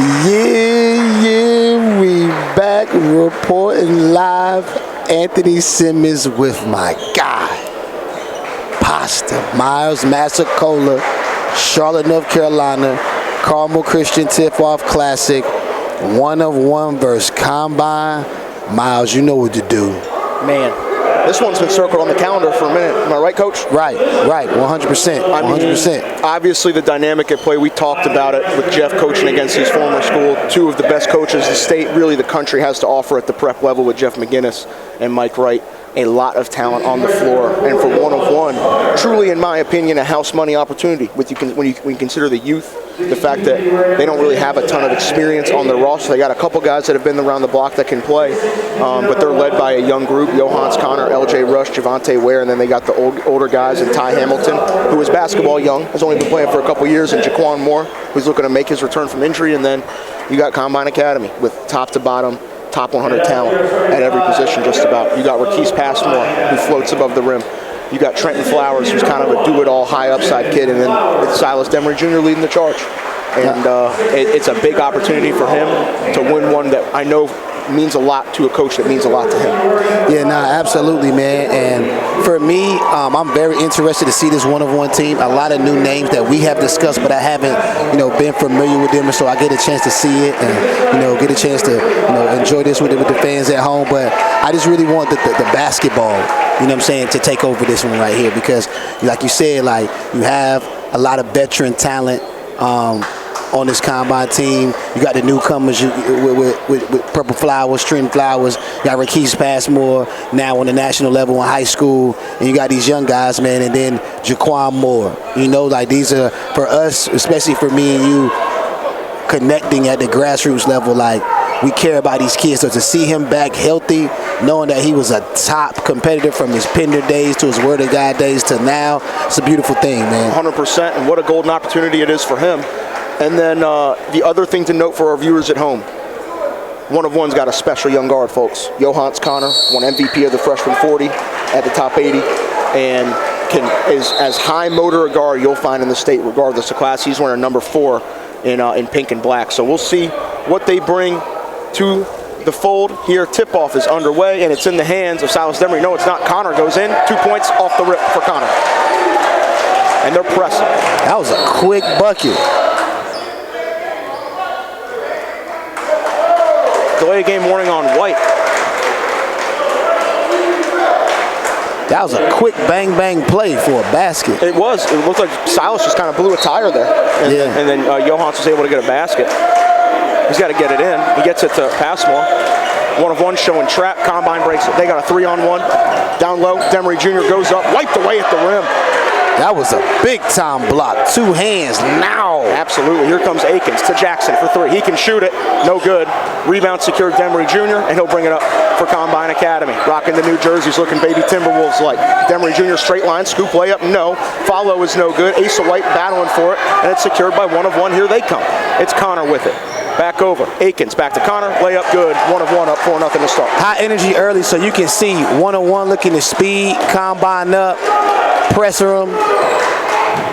Yeah, we back reporting live. Anthony Simmons with my guy, Pasta, Miles Massacola, Charlotte, North Carolina, Carmel Christian Tip-Off Classic, 1 of 1 versus Combine. Miles, you know what to do. Man, this one's been circled on the calendar for a minute. Am I right, Coach? Right, 100%, 100%. Obviously, the dynamic at play, we talked about it with Jeff coaching against his former school. 2 of the best coaches the state, really the country, has to offer at the prep level with Jeff McGinnis and Mike Wright. A lot of talent on the floor, and for 1 of 1, truly, in my opinion, a house money opportunity. When you consider the youth, the fact that they don't really have a ton of experience on their roster. They got a couple guys that have been around the block that can play, but they're led by a young group: Johans Connor, L.J. Rush, Javante Ware, and then they got the older guys and Ty Hamilton, who is basketball young, has only been playing for a couple years, and Jaquan Moore, who's looking to make his return from injury, and then you got Combine Academy with top to bottom. Top 100 talent at every position, just about. You got Rakease Passmore, who floats above the rim. You got Trentyn Flowers, who's kind of a do-it-all, high-upside kid, and then it's Silas Demary Jr. leading the charge. And it's a big opportunity for him to win one that I know means a lot to a coach that means a lot to him. Yeah, absolutely, man. And for me, I'm very interested to see this 1 of 1 team. A lot of new names that we have discussed, but I haven't, been familiar with them. So I get a chance to see it and, get a chance to, enjoy this with the fans at home. But I just really want the basketball, to take over this one right here, because, like you said, you have a lot of veteran talent. On this Combine team, you got the newcomers with Purple Flowers, Trentyn Flowers, you got Rakease Passmore now on the national level in high school, and you got these young guys, man, and then Jaquan Moore. These are, for us, especially for me and you, connecting at the grassroots level, we care about these kids. So to see him back healthy, knowing that he was a top competitor from his Pender days to his Word of God days to now, it's a beautiful thing, man. 100%, and what a golden opportunity it is for him. And then the other thing to note for our viewers at home, 1 of 1's got a special young guard, folks. Johans Connor won MVP of the freshman 40 at the top 80, and is as high motor a guard you'll find in the state regardless of class. He's wearing number 4 in pink and black. So we'll see what they bring to the fold here. Tip-off is underway, and it's in the hands of Silas Demary. No, it's not. Connor goes in. 2 points off the rip for Connor. And they're pressing. That was a quick bucket. Delay game warning on White. That was a quick bang play for a basket. It was. It looked like Silas just kind of blew a tire there. And then Johans was able to get a basket. He's got to get it in. He gets it to Passmore. 1 of 1 showing trap. Combine breaks it. They got a 3-on-1. Down low. Demary Jr. goes up. Wiped away at the rim. That was a big-time block. 2 hands now. Absolutely. Here comes Akins to Jackson for 3. He can shoot it. No good. Rebound secured Demary Jr., and he'll bring it up for Combine Academy. Rocking the New Jerseys, looking baby Timberwolves-like. Demary Jr. straight line. Scoop layup. No. Follow is no good. Asa White battling for it, and it's secured by 1 of 1. Here they come. It's Connor with it. Back over. Akins back to Connor. Layup good. 1 of 1 up, 4-0 to start. High energy early, so you can see 1 of 1 looking to speed. Combine up. Presser him,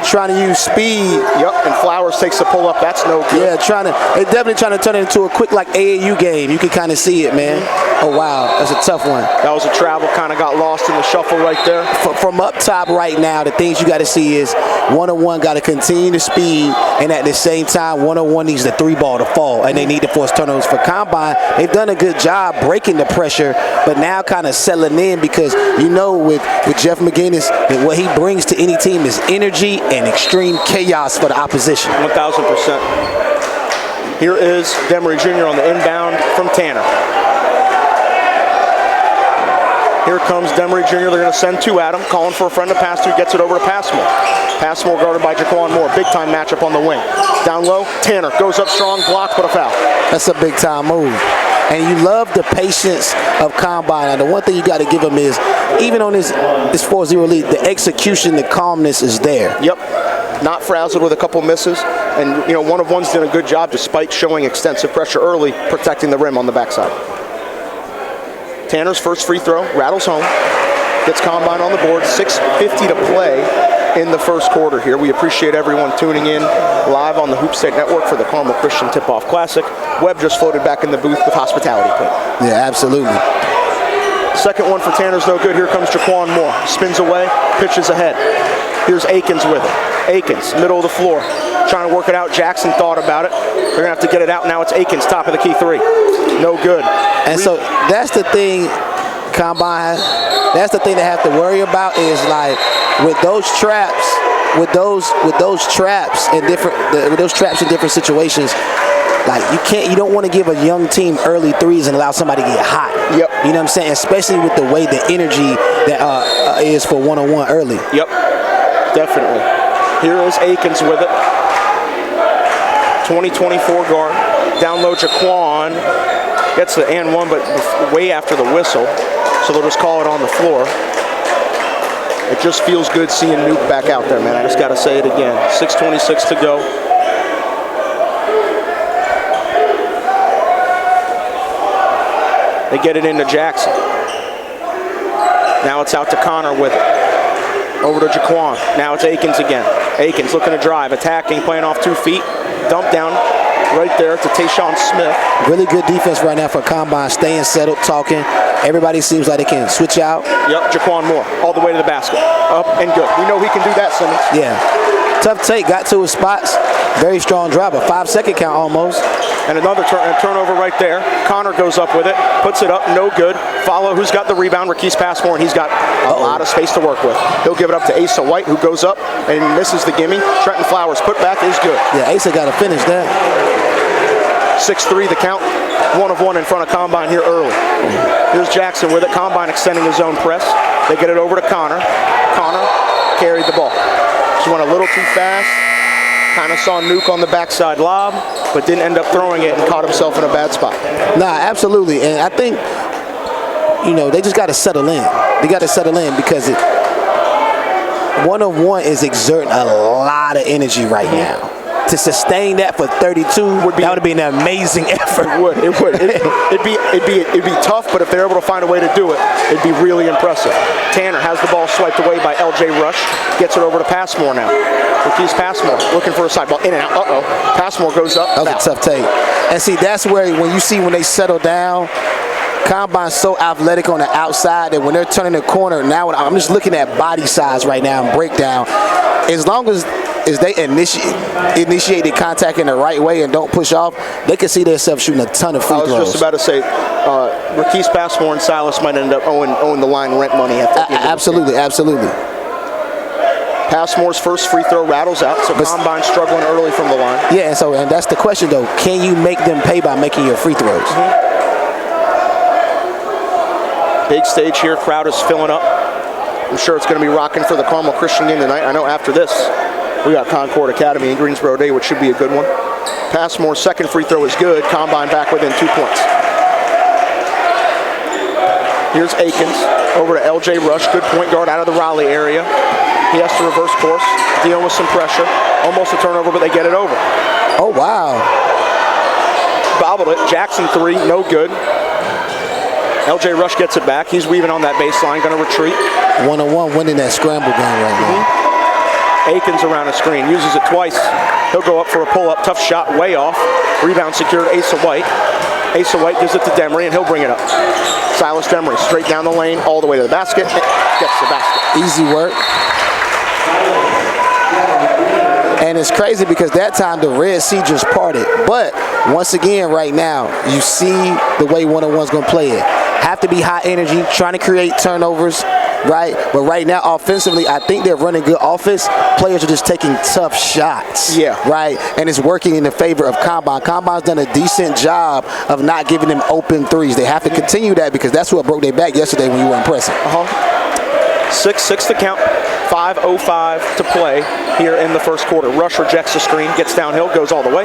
trying to use speed. Yep, and Flowers takes the pull up. That's no good. Yeah, they're definitely trying to turn it into a quick AAU game. You can kind of see it, man. Oh, wow, that's a tough one. That was a travel, kind of got lost in the shuffle right there. From up top right now, the things you got to see is 1 of 1 got to continue to speed, and at the same time, 1 of 1 needs the 3-ball to fall, and they need to force turnovers. For Combine, they've done a good job breaking the pressure, but now kind of settling in, because with Jeff McGinnis, that what he brings to any team is energy and extreme chaos for the opposition. 1,000%. Here is Demary Jr. on the inbound from Tanner. Here comes Demary Jr. They're going to send 2 at him, calling for a friend to pass to. Gets it over to Passmore. Passmore guarded by Jaquan Moore. Big-time matchup on the wing. Down low, Tanner goes up strong, blocks, but a foul. That's a big-time move. And you love the patience of Combine. And the one thing you got to give him is, even on this 4-0 lead, the execution, the calmness is there. Yep. Not frazzled with a couple misses. And, 1 of 1's done a good job, despite showing extensive pressure early, protecting the rim on the backside. Tanner's first free throw, rattles home, gets Combine on the board, 6:50 to play in the first quarter here. We appreciate everyone tuning in live on the Hoop State Network for the Carmel Christian Tip-Off Classic. Webb just floated back in the booth with hospitality pit. Yeah, absolutely. Second one for Tanner's no good. Here comes Jaquan Moore. Spins away, pitches ahead. Here's Akins with it. Akins, middle of the floor, trying to work it out. Jackson thought about it. They're going to have to get it out. Now it's Akins, top of the key three. No good. And so that's the thing, Combine, that's the thing they have to worry about is like with those traps, with those traps in different situations, like you don't want to give a young team early threes and allow somebody to get hot. Yep. You know what I'm saying? Especially with the way the energy that is for one-on-one early. Yep. Definitely. Here is Akins with it. 20-24 guard. Down low Jaquan. Gets the and one, but way after the whistle. So they'll just call it on the floor. It just feels good seeing Nuke back out there, man. I just got to say it again. 6:26 to go. They get it into Jackson. Now it's out to Connor with it. Over to Jaquan. Now it's Akins again. Akins looking to drive, attacking, playing off 2 feet. Dump down right there to Tayshawn Smith. Really good defense right now for Combine, staying settled, talking. Everybody seems like they can switch out. Yep, Jaquan Moore, all the way to the basket. Up and good. We know he can do that, Simmons. Yeah. Tough take, got to his spots. Very strong drive, a 5-second count almost. And another turnover right there. Connor goes up with it, puts it up, no good. Follow who's got the rebound, Rakease Passmore, and he's got a lot of space to work with. He'll give it up to Asa White, who goes up and misses the gimme. Trentyn Flowers put back is good. Yeah, Asa got to finish that. 6-3 the count. 1 of 1 in front of Combine here early. Here's Jackson with it. Combine extending his zone press. They get it over to Connor. Connor carried the ball. Just went a little too fast. Kind of saw Nuke on the backside lob, but didn't end up throwing it and caught himself in a bad spot. Nah, absolutely. And I think, they just got to settle in. They got to settle in because 1-on-1 is exerting a lot of energy right now. To sustain that for 32 that would be an amazing effort. It would. It'd be tough, but if they're able to find a way to do it, it'd be really impressive. Tanner has the ball swiped away by LJ Rush. Gets it over to Passmore now. Rakease Passmore looking for a side ball. In and out. Passmore goes up. That was a tough take. And see, that's where when they settle down, Combine's so athletic on the outside that when they're turning the corner, now I'm just looking at body size right now and breakdown. As long as they initiate the contact in the right way and don't push off, they can see themselves shooting a ton of free throws. I was just about to say, Rakease Passmore and Silas might end up owing the line rent money. Absolutely. Passmore's first free throw rattles out, so Combine struggling early from the line. Yeah, and that's the question, though. Can you make them pay by making your free throws? Mm-hmm. Big stage here. Crowd is filling up. I'm sure it's going to be rocking for the Carmel Christian game tonight. I know after this, we got Concord Academy in Greensboro Day, which should be a good one. Passmore's second free throw is good. Combine back within 2 points. Here's Akins over to LJ Rush. Good point guard out of the Raleigh area. He has to reverse course, dealing with some pressure. Almost a turnover, but they get it over. Oh, wow. Bobbled it. Jackson 3, no good. LJ Rush gets it back. He's weaving on that baseline, going to retreat. 1-on-1 winning that scramble game right now. Akins around a screen, uses it twice. He'll go up for a pull-up, tough shot, way off. Rebound secured, Asa White. Asa White gives it to Demary, and he'll bring it up. Silas Demary, straight down the lane, all the way to the basket. Gets the basket. Easy work. And it's crazy because that time the Red Sea just parted. But once again, right now, you see the way 1-on-1's going to play it. Have to be high energy, trying to create turnovers, right? But right now, offensively, I think they're running good offense. Players are just taking tough shots, right? And it's working in the favor of Combine. Combine's done a decent job of not giving them open threes. They have to continue that because that's what broke their back yesterday when you were impressive. 6-6 to count. 5:05 to play here in the first quarter. Rush rejects the screen, gets downhill, goes all the way.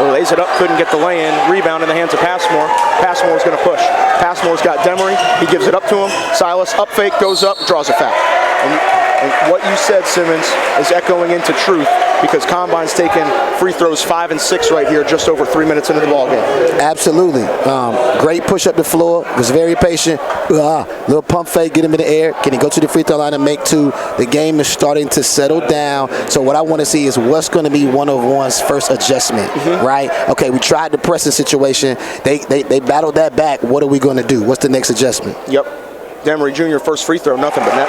Lays it up, couldn't get the lay-in. Rebound in the hands of Passmore. Passmore's going to push. Passmore's got Demary. He gives it up to him. Silas up fake, goes up, draws a foul. And And what you said, Simmons, is echoing into truth because Combine's taking free throws 5 and 6 right here just over 3 minutes into the ballgame. Absolutely. Great push up the floor. Was very patient. Little pump fake, get him in the air. Can he go to the free throw line and make 2? The game is starting to settle down. So what I want to see is what's going to be one of one's first adjustment, right? Okay, we tried the pressing situation. They battled that back. What are we going to do? What's the next adjustment? Yep. Demary Jr. first free throw, nothing but net.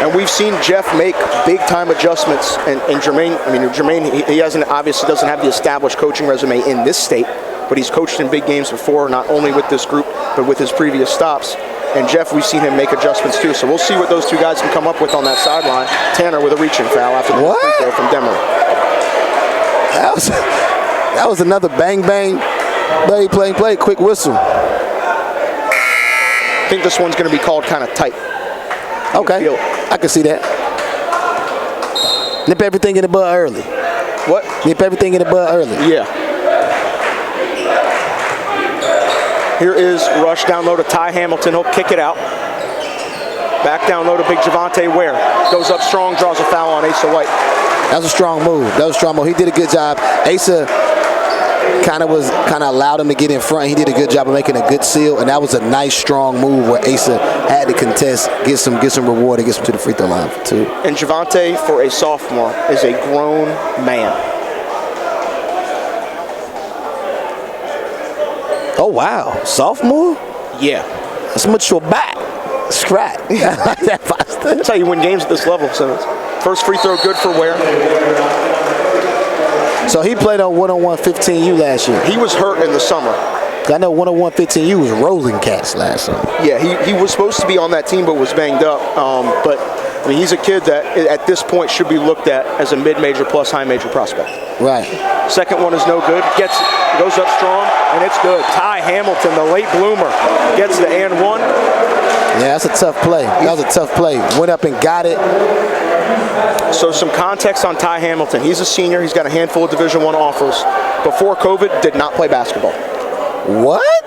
And we've seen Jeff make big-time adjustments. And Jermaine, he obviously doesn't have the established coaching resume in this state, but he's coached in big games before, not only with this group, but with his previous stops. And Jeff, we've seen him make adjustments too. So we'll see what those two guys can come up with on that sideline. Tanner with a reaching foul after the free throw from Demary. That was another bang-bang, play, quick whistle. I think this one's going to be called kind of tight. Okay, I can see that. Nip everything in the bud early. What? Nip everything in the bud early. Yeah. Here is rush down low to Ty Hamilton. He'll kick it out. Back down low to big Javante Ware. Goes up strong, draws a foul on Asa White. That was a strong move. He did a good job. Asa kind of allowed him to get in front. He did a good job of making a good seal, and that was a nice, strong move where Asa had to contest, get some reward, and get some to the free throw line for 2. And Javante, for a sophomore, is a grown man. Oh, wow. Sophomore? Yeah. That's mature back. Scrap. That's how you win games at this level, Simmons. First free throw good for Ware. So he played on 101 15U last year. He was hurt in the summer. I know 101 15U was rolling cats last summer. Yeah, he was supposed to be on that team but was banged up. But he's a kid that at this point should be looked at as a mid-major plus high major prospect. Right. Second one is no good. Goes up strong, and it's good. Ty Hamilton, the late bloomer, gets the and 1. Yeah, that's a tough play. That was a tough play. Went up and got it. So some context on Ty Hamilton. He's a senior. He's got a handful of Division I offers. Before COVID, did not play basketball. What?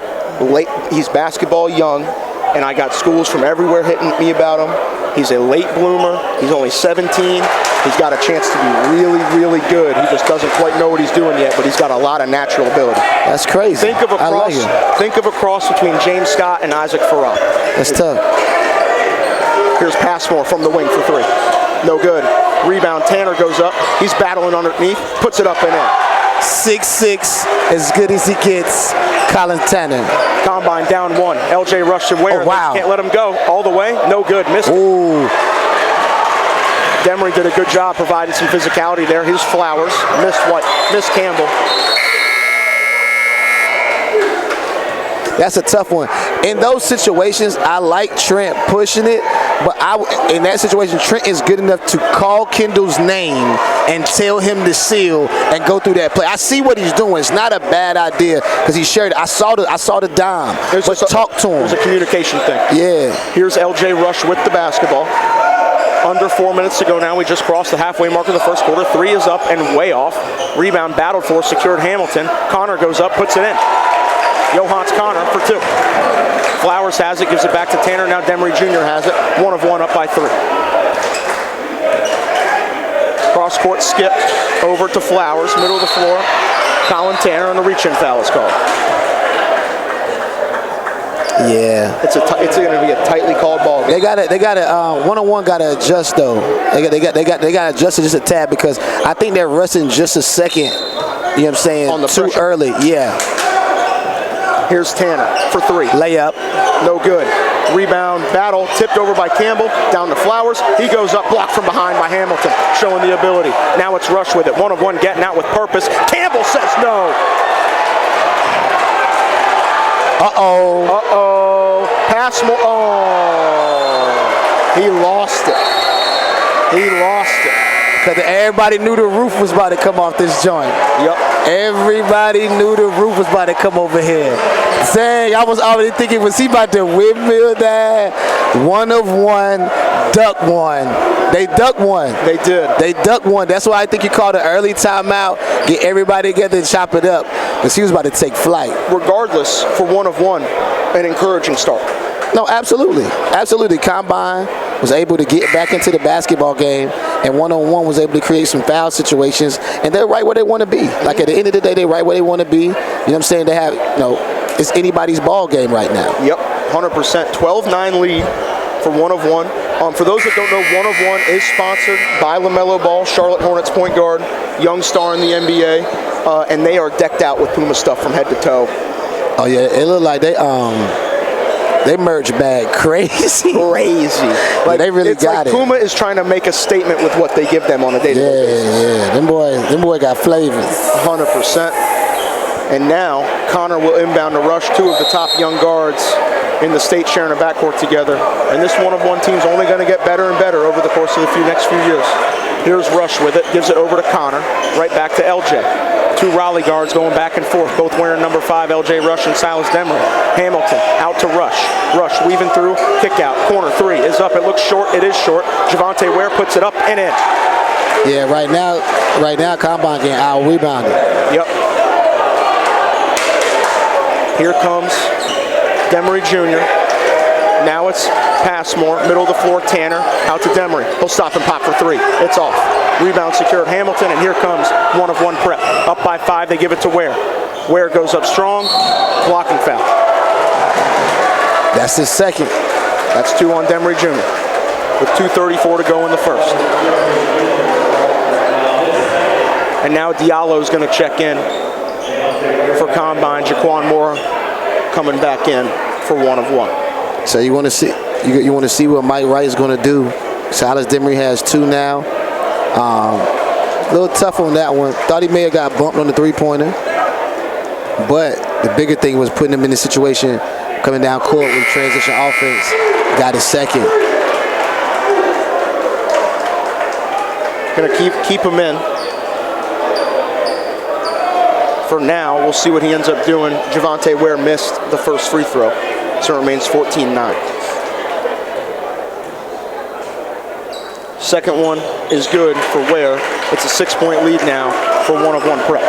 He's basketball young, and I got schools from everywhere hitting me about him. He's a late bloomer. He's only 17. He's got a chance to be really, really good. He just doesn't quite know what he's doing yet, but he's got a lot of natural ability. That's crazy. Think of a cross between James Scott and Isaac Farrar. That's tough. Here's Passmore from the wing for 3. No good. Rebound, Tanner goes up. He's battling underneath, puts it up and in. 6'6", as good as he gets, Collin Tanner. Combine down 1. LJ rushed to Ware. Oh, wow. Can't let him go. All the way. No good. Missed it. Ooh. Demary did a good job providing some physicality there. Here's Flowers. Missed Campbell. That's a tough one. In those situations, I like Trent pushing it, but in that situation, Trent is good enough to call Kendall's name and tell him to seal and go through that play. I see what he's doing. It's not a bad idea because he shared it. I saw the dime, but talk to him. There's a communication thing. Yeah. Here's LJ Rush with the basketball. Under 4 minutes to go now. We just crossed the halfway mark of the first quarter. 3 is up and way off. Rebound battled for, secured Hamilton. Connor goes up, puts it in. Johans Connor for 2. Flowers has it, gives it back to Tanner. Now Demary Jr. has it. 1 of 1 up by 3. Cross court skip over to Flowers, middle of the floor. Collin Tanner, and the reach-in foul is called. Yeah, it's going to be a tightly called ball game. They got it. 1-on-1 got to adjust though. They got to adjust it just a tad because I think they're resting just a second. You know what I'm saying? On the too pressure. Early. Yeah. Here's Tanner for 3. Layup. No good. Rebound battle tipped over by Campbell. Down to Flowers. He goes up, blocked from behind by Hamilton, showing the ability. Now it's Rush with it. 1 of 1, getting out with purpose. Campbell says no. Passmore. He lost it. Because everybody knew the roof was about to come off this joint. Yep. Everybody knew the roof was about to come over here. Dang, I was already thinking, was he about to windmill that? 1 of 1, duck 1. They ducked 1. They did. They ducked 1. That's why I think you called an early timeout, get everybody together and chop it up. Because he was about to take flight. Regardless, for 1 of 1, an encouraging start. No, absolutely. Absolutely. Combine. was able to get back into the basketball game, and one-on-one was able to create some foul situations, and they're right where they want to be. Like at the end of the day, they're right where they want to be. You know what I'm saying? They have, it's anybody's ball game right now. Yep, 100%. 12-9 lead for one-of-one. For those that don't know, one-of-one is sponsored by LaMelo Ball, Charlotte Hornets point guard, young star in the NBA, and they are decked out with Puma stuff from head to toe. Oh yeah, it looked like they merch bag crazy. Like they really got it. Puma is trying to make a statement with what they give them on a daily basis. Yeah. Them boy got flavors. 100%. And now Connor will inbound to Rush, two of the top young guards in the state sharing a backcourt together. And this one-of-one team's only going to get better and better over the course of the next few years. Here's Rush with it, gives it over to Connor, right back to LJ. Two Raleigh guards going back and forth, both wearing number 5, LJ Rush and Silas Demary. Hamilton out to Rush. Rush weaving through, kick out, corner 3 is up, it looks short, it is short. Javante Ware puts it up and in. Yeah, right now, Combine getting out-rebounded. Yep. Here comes Demary Jr. Now it's Passmore, middle of the floor, Tanner, out to Demary. He'll stop and pop for 3. It's off. Rebound secured, Hamilton, and here comes one-of-one prep. Up by 5, they give it to Ware. Ware goes up strong, blocking foul. That's his second. That's 2 on Demary Jr. with 2:34 to go in the first. And now Diallo's going to check in for Combine. Jaquan Moore coming back in for one-of-one. So you want to see what Mike Wright is going to do. Silas Demary has 2 now. A little tough on that one. Thought he may have got bumped on the three-pointer. But the bigger thing was putting him in the situation, coming down court with transition offense. Got his second. Gonna keep him in. For now, we'll see what he ends up doing. Javante Ware missed the first free throw, so it remains 14-9. Second one is good for Ware. It's a 6-point lead now for one-of-one prep.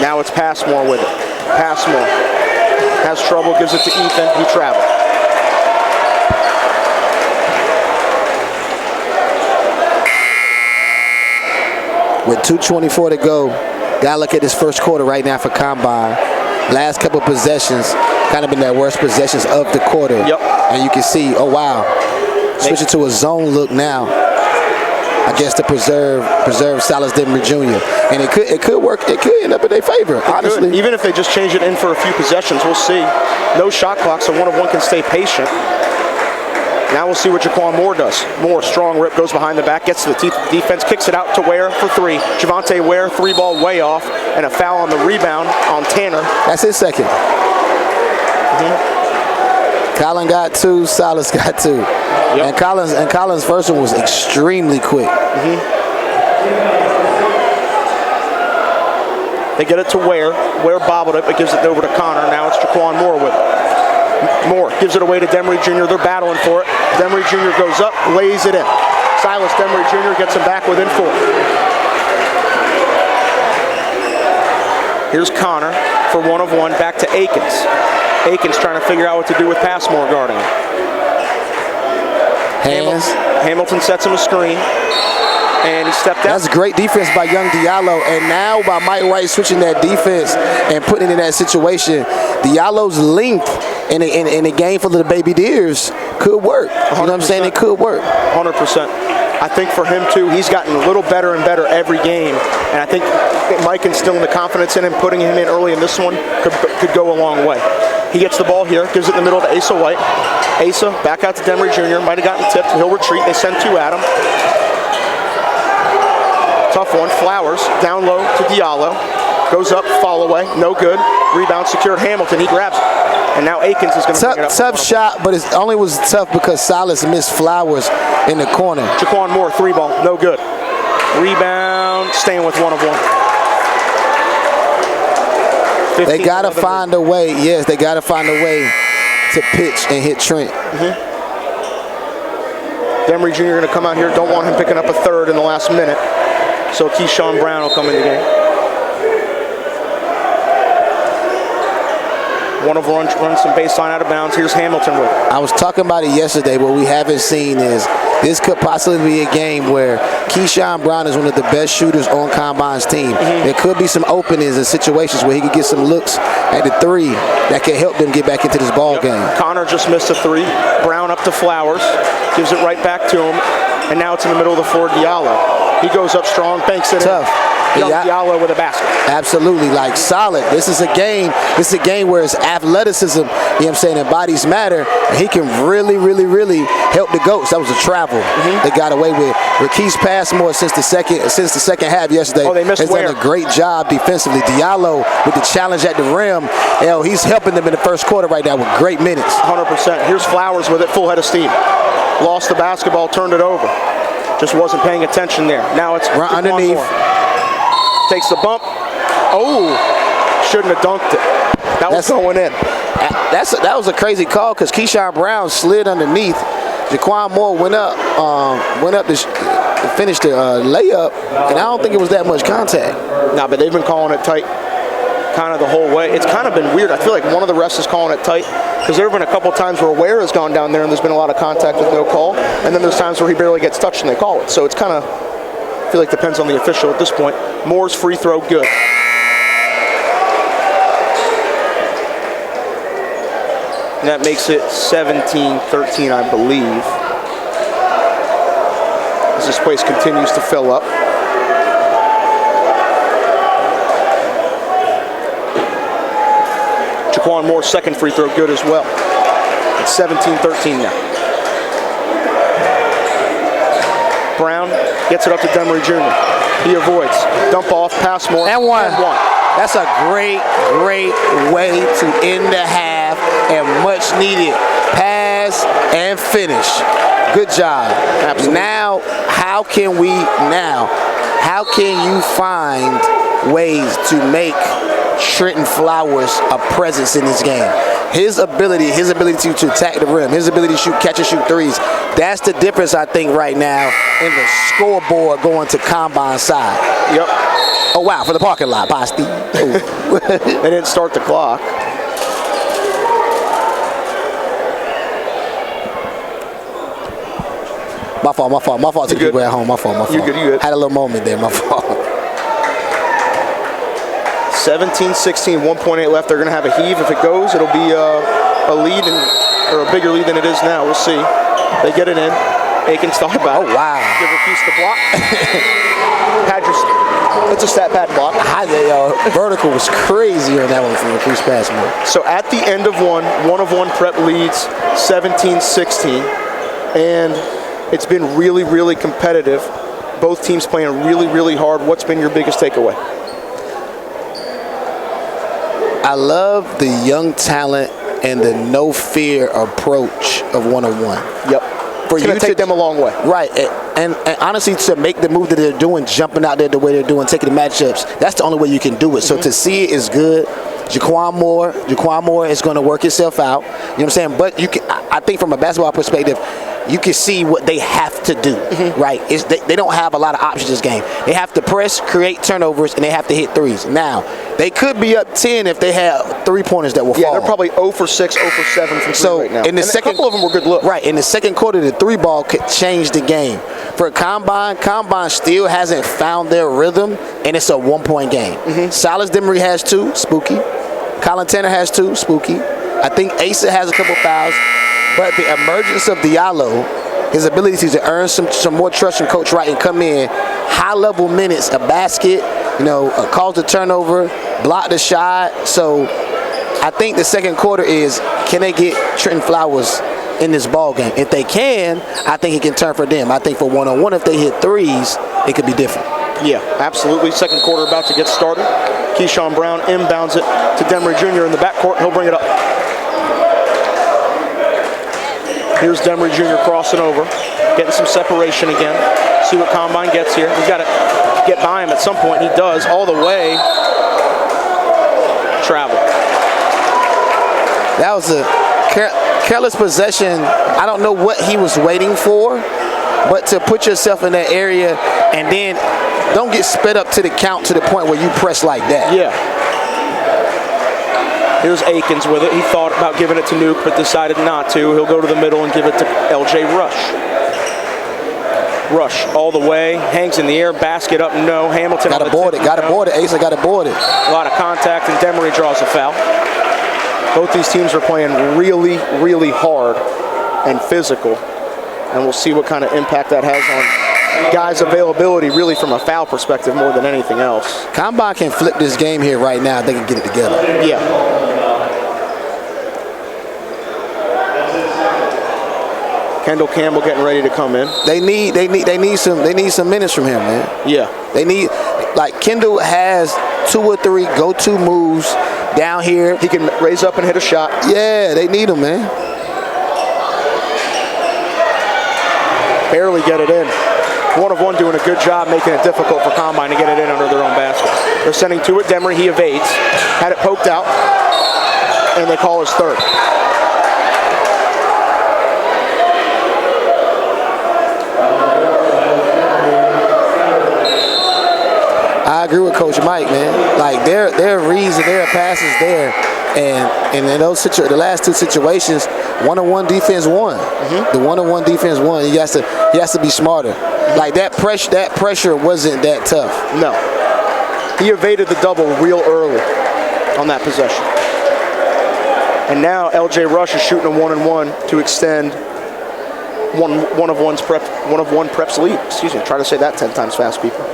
Now it's Passmore with it. Passmore has trouble, gives it to Ethan. He traveled. With 2:24 to go, gotta look at this first quarter right now for Combine. Last couple possessions, kind of been their worst possessions of the quarter. Yep. And you can see, oh wow, switching to a zone look now. I guess to preserve Silas Demary Jr. And it could work. It could end up in their favor, honestly. Even if they just change it in for a few possessions, we'll see. No shot clock, so one-of-one can stay patient. Now we'll see what Jaquan Moore does. Moore, strong rip, goes behind the back, gets to the defense, kicks it out to Ware for 3. Javante Ware, 3-ball way off, and a foul on the rebound on Tanner. That's his second. Collin got 2, Silas got 2. Yep. And Collin's first one was extremely quick. They get it to Ware. Ware bobbled it, but gives it over to Connor. Now it's Jaquan Moore with it. Moore gives it away to Demary Jr. They're battling for it. Demary Jr. goes up, lays it in. Silas Demary Jr. gets him back within 4. Here's Connor for one-of-one, back to Akins. Akins trying to figure out what to do with Passmore guarding him. Hands. Hamilton sets him a screen, and he stepped out. That's great defense by young Diallo, and now by Mike Wright switching that defense and putting it in that situation, Diallo's length in a game full of the baby deers could work. You know what I'm saying? It could work. 100%. I think for him, too, he's gotten a little better and better every game. And I think Mike instilling the confidence in him, putting him in early in this one, could go a long way. He gets the ball here, gives it in the middle to Asa White. Asa back out to Demary Jr. Might have gotten tipped. He'll retreat. They send 2 at him. Tough one. Flowers down low to Diallo. Goes up, fall away. No good. Rebound secured. Hamilton. He grabs it. And now Akins is going to bring it up. Tough shot, but it only was tough because Silas missed Flowers in the corner. Jaquan Moore, 3-ball. No good. Rebound. Staying with one-of-one. They got to find a way. Yes, they got to find a way to pitch and hit Trent. Demary Jr. going to come out here. Don't want him picking up a third in the last minute. So Keshawn Brown will come in the game. One of them runs some baseline out of bounds. Here's Hamilton with it. I was talking about it yesterday. What we haven't seen is this could possibly be a game where Keshawn Brown is one of the best shooters on Combine's team. There could be some openings and situations where he could get some looks at the three that can help them get back into this ball game. Connor just missed a three. Brown up to Flowers. Gives it right back to him. And now it's in the middle of the floor, Diallo. He goes up strong, banks it Tough. Young Diallo with a basket. Absolutely, like solid. This is a game where his athleticism, you know what I'm saying, and bodies matter, and he can really help the GOATs. That was a travel they got away with. Rakease Passmore since the second half yesterday has done a great job defensively. Diallo with the challenge at the rim, he's helping them in the first quarter right now with great minutes. 100%. Here's Flowers with it, full head of steam. Lost the basketball, turned it over. Just wasn't paying attention there. Now it's run underneath. Takes the bump. Oh, shouldn't have dunked it. That was going in. That was a crazy call because Keshawn Brown slid underneath. Jaquan Moore went up to finish the layup, and I don't think it was that much contact. Nah, but they've been calling it tight kind of the whole way. It's kind of been weird. I feel like one of the refs is calling it tight because there have been a couple times where Ware has gone down there and there's been a lot of contact with no call, and then there's times where he barely gets touched and they call it. So it's kind of, I feel like, depends on the official at this point. Moore's free throw, good. And that makes it 17-13, I believe, as this place continues to fill up. Jaquan Moore's second free throw, good as well. It's 17-13 now. Brown gets it up to Demary Jr. He avoids. Dump off, Passmore. And one. That's a great way to end the half, and much needed pass and finish. Good job. Absolutely. Now, how can you find ways to make Trentyn Flowers a presence in this game? His ability to attack the rim, his ability to catch and shoot threes, that's the difference, I think, right now in the scoreboard going to Combine side. Yep. Oh, wow, for the parking lot, Basti. They didn't start the clock. My fault to the people at home. My fault. You good. Had a little moment there, my fault. 17-16, 1.8 left. They're going to have a heave. If it goes, it'll be a lead, or a bigger lead than it is now. We'll see. They get it in. Aiken's thought about it. Oh, wow. Give Rakease the block. It's a stat pad block. Vertical was crazy on that one from Rakease Passmore. So at the end of one of one prep leads 17-16. And it's been really competitive. Both teams playing really hard. What's been your biggest takeaway? I love the young talent and the no fear approach of one-on-one. Yep. It's going to take them a long way. Right. And honestly, to make the move that they're doing, jumping out there the way they're doing, taking the matchups, that's the only way you can do it. So to see it is good. Jaquan Moore is going to work itself out. You know what I'm saying? But I think from a basketball perspective, you can see what they have to do, right? They don't have a lot of options this game. They have to press, create turnovers, and they have to hit threes. Now, they could be up 10 if they have three-pointers that will fall. Yeah, they're probably 0 for 6, 0 for 7 from three right now. In the second, a couple of them were good looks. Right, in the second quarter, the three ball could change the game. For Combine still hasn't found their rhythm, and it's a one-point game. Silas Demary has 2, spooky. Collin Tanner has 2, spooky. I think Asa has a couple fouls. But the emergence of Diallo, his ability to earn some more trust from Coach Wright and come in, high-level minutes, a basket, cause the turnover, block the shot. So I think the second quarter is, can they get Trentyn Flowers in this ball game? If they can, I think it can turn for them. I think for one-on-one, if they hit threes, it could be different. Yeah, absolutely. Second quarter about to get started. Keshawn Brown inbounds it to Demary Jr. in the backcourt. He'll bring it up. Here's Demary Jr. crossing over, getting some separation again. See what Combine gets here. He's got to get by him at some point. He does, all the way. Travel. That was a careless possession. I don't know what he was waiting for, but to put yourself in that area and then don't get sped up to the count to the point where you press like that. Yeah. Here's Akins with it. He thought about giving it to Nuke, but decided not to. He'll go to the middle and give it to LJ Rush. Rush all the way, hangs in the air, basket up, no. Hamilton got to board it, Asa got to board it. A lot of contact, and Demary draws a foul. Both these teams are playing really, really hard and physical, and we'll see what kind of impact that has on guys' availability, really from a foul perspective more than anything else. Combine can flip this game here right now if they can get it together. Yeah. Kendall Campbell getting ready to come in. They need some minutes from him, man. Yeah. They need, like, Kendall has 2 or 3 go-to moves down here. He can raise up and hit a shot. Yeah, they need him, man. Barely get it in. 1 of 1 doing a good job making it difficult for Combine to get it in under their own basket. They're sending to it. Demary, he evades. Had it poked out, and they call his third. I agree with Coach Mike, man. Like, their reads and their passes there, and in those the last 2 situations, 1-on-1 defense won. The 1-on-1 defense won. He has to be smarter. Like, that pressure wasn't that tough. No. He evaded the double real early on that possession. And now LJ Rush is shooting a 1-on-1 to extend one of one prep's lead. Excuse me. Try to say that 10 times fast, people.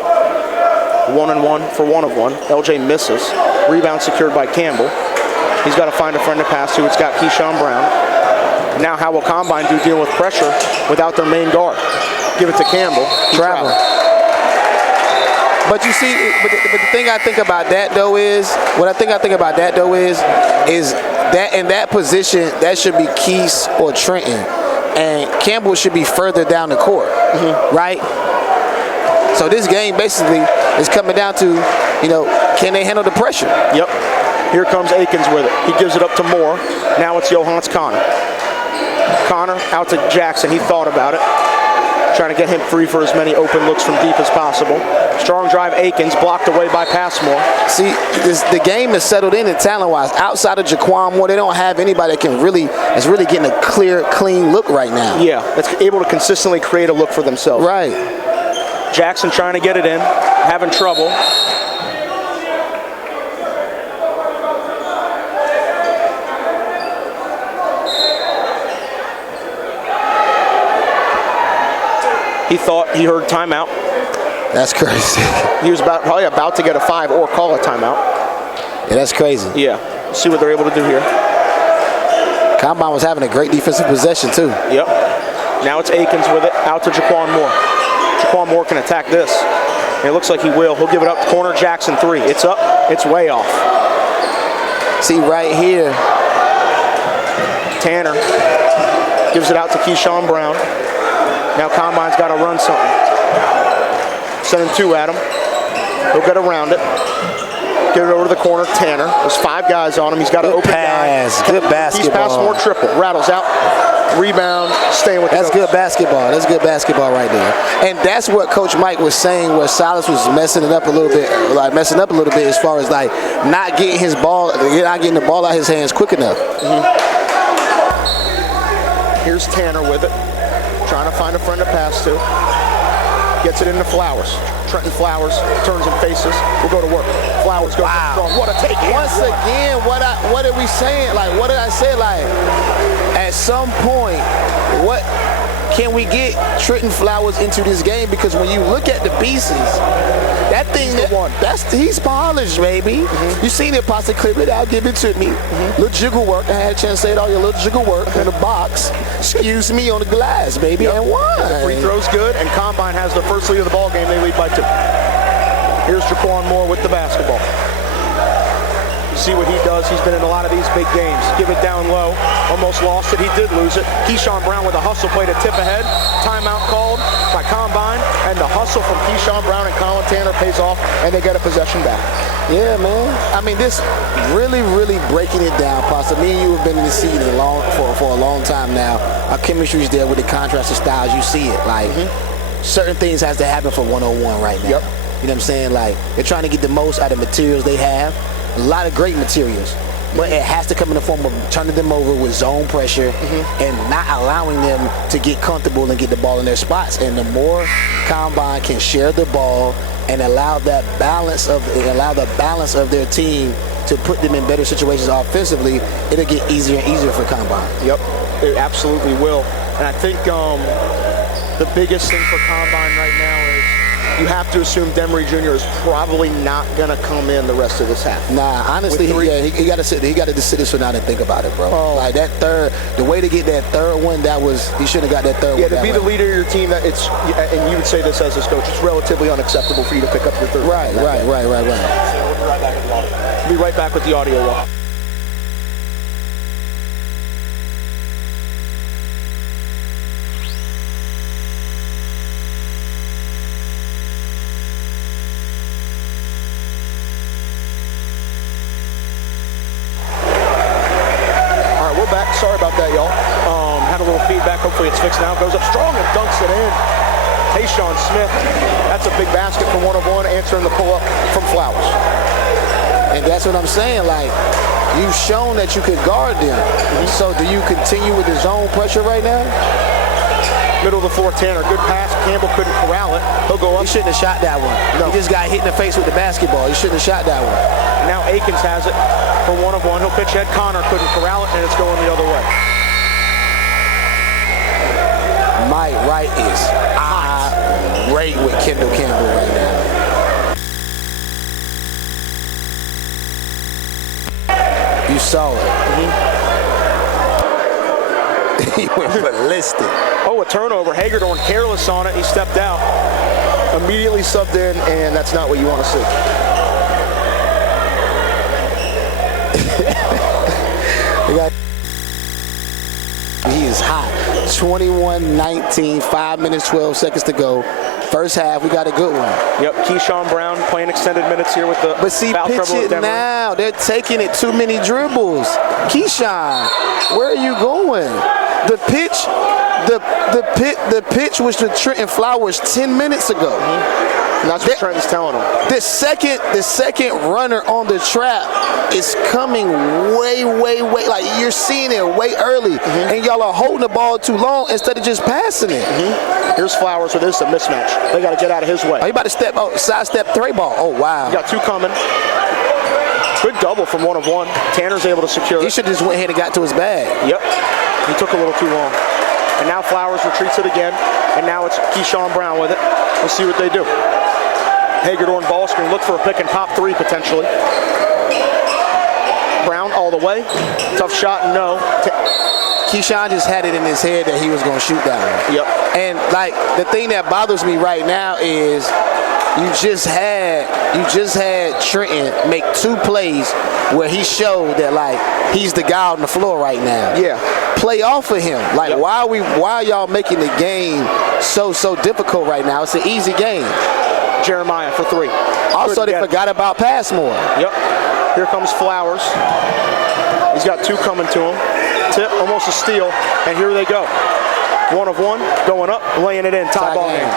1-on-1 for 1 of 1. LJ misses. Rebound secured by Campbell. He's got to find a friend to pass to. It's got Keshawn Brown. Now how will Combine do dealing with pressure without their main guard? Give it to Campbell. Travel. But you see, but the thing I think about that though is that in that position, that should be Keese or Trentyn, and Campbell should be further down the court, right? So this game basically is coming down to, can they handle the pressure? Yep. Here comes Akins with it. He gives it up to Moore. Now it's Johannes Connor. Connor out to Jackson. He thought about it. Trying to get him free for as many open looks from deep as possible. Strong drive, Akins, blocked away by Passmore. See, the game is settled in talent-wise. Outside of Jaquan Moore, they don't have anybody that is really getting a clear, clean look right now. Yeah, that's able to consistently create a look for themselves. Right. Jackson trying to get it in, having trouble. He thought he heard timeout. That's crazy. He was probably about to get a 5 or call a timeout. Yeah, that's crazy. Yeah. See what they're able to do here. Combine was having a great defensive possession too. Yep. Now it's Akins with it, out to Jaquan Moore. Jaquan Moore can attack this. And it looks like he will. He'll give it up to corner. Jackson 3. It's up. It's way off. See right here. Tanner gives it out to Keshawn Brown. Now Combine's got to run something. Sending 2 at him. He'll get around it. Get it over to the corner. Tanner. There's 5 guys on him. He's got to open pass. Good basketball. He's passed more triple. Rattles out. Rebound. Staying with the That's good basketball. That's good basketball right there. And that's what Coach Mike was saying, where Silas was messing it up a little bit, as far as like not getting the ball out of his hands quick enough. Here's Tanner with it. Trying to find a friend to pass to. Gets it into Flowers. Trentyn Flowers turns and faces. We'll go to work. Flowers goes strong. What a take. Once again, what are we saying? Like, what did I say? Like, at some point, what can we get Trentyn Flowers into this game? Because when you look at the pieces, that thing, he's polished, baby. You seen it, Pasta clip it out, give it to me. Little jiggle work. I had a chance to say it all, your little jiggle work in the box. Excuse me, on the glass, baby, and one. The free throw's good, and Combine has the first lead of the ball game. They lead by 2. Here's Jaquan Moore with the basketball. See what he does. He's been in a lot of these big games. Give it down low. Almost lost it. He did lose it. Keshawn Brown with a hustle play to tip ahead. Timeout called by Combine, and the hustle from Keshawn Brown and Collin Tanner pays off, and they get a possession back. Yeah, man. I mean, this really, really breaking it down, Pasta. Me and you have been in the scene for a long time now. Our chemistry's there with the contrasted styles. You see it. Like, certain things has to happen for 101 right now. Yep. You know what I'm saying? Like, they're trying to get the most out of materials they have. A lot of great materials. but it has to come in the form of turning them over with zone pressure and not allowing them to get comfortable and get the ball in their spots. And the more Combine can share the ball and allow the balance of their team to put them in better situations offensively, it'll get easier and easier for Combine. Yep, it absolutely will. And I think the biggest thing for Combine right now is you have to assume Demary Jr. is probably not going to come in the rest of this half. Nah, honestly, he got to sit. He got to just sit this one down and think about it, bro. Like that third, the way to get that third one, he shouldn't have got that third one. Yeah, to be the leader of your team, and you would say this as his coach, it's relatively unacceptable for you to pick up your third. Right. So we'll be right back with the audio wall. Sorry about that, y'all. Had a little feedback. Hopefully it's fixed now. Goes up strong and dunks it in. Keshawn Smith. That's a big basket from 1-of-1, answering the pull-up from Flowers. And that's what I'm saying. Like, you've shown that you could guard them. So do you continue with the zone pressure right now? Middle of the floor, Tanner. Good pass. Campbell couldn't corral it. He'll go up. He shouldn't have shot that one. No. He just got hit in the face with the basketball. He shouldn't have shot that one. Now Akins has it for 1-of-1. He'll pitch head. Connor couldn't corral it, and it's going the other way. Mike Wright is irate with Kendall Campbell right now. You saw it. He went ballistic. Oh, a turnover. Hagedorn careless on it. He stepped out. Immediately subbed in, and that's not what you want to see. He is hot. 21-19, 5 minutes, 12 seconds to go. First half, we got a good one. Yep, Keshawn Brown playing extended minutes here with the But see, pitch it now. They're taking it too many dribbles. Keshawn, where are you going? The pitch was to Trentyn Flowers 10 minutes ago. And that's what Trentyn's telling him. The second runner on the trap is coming way, like you're seeing it way early, and y'all are holding the ball too long instead of just passing it. Here's Flowers with this, a mismatch. They got to get out of his way. Are you about to sidestep three ball? Oh, wow. You got two coming. Good double from 1-of-1. Tanner's able to secure it. He should have just went ahead and got to his bag. Yep. He took a little too long. And now Flowers retreats it again, and now it's Keshawn Brown with it. We'll see what they do. Hagedorn ball screen, look for a pick and pop three potentially. Brown all the way. Tough shot, no. Keshawn just had it in his head that he was going to shoot that one. Yep. And like the thing that bothers me right now is you just had Trentyn make two plays where he showed that like he's the guy on the floor right now. Yeah. Play off of him. Like yep. why are y'all making the game so difficult right now? It's an easy game. Jeremiah for three. Also, they forgot about Passmore. Yep. Here comes Flowers. He's got two coming to him. Tip, almost a steal, and here they go. 1-of-1, going up, laying it in, tie ball game.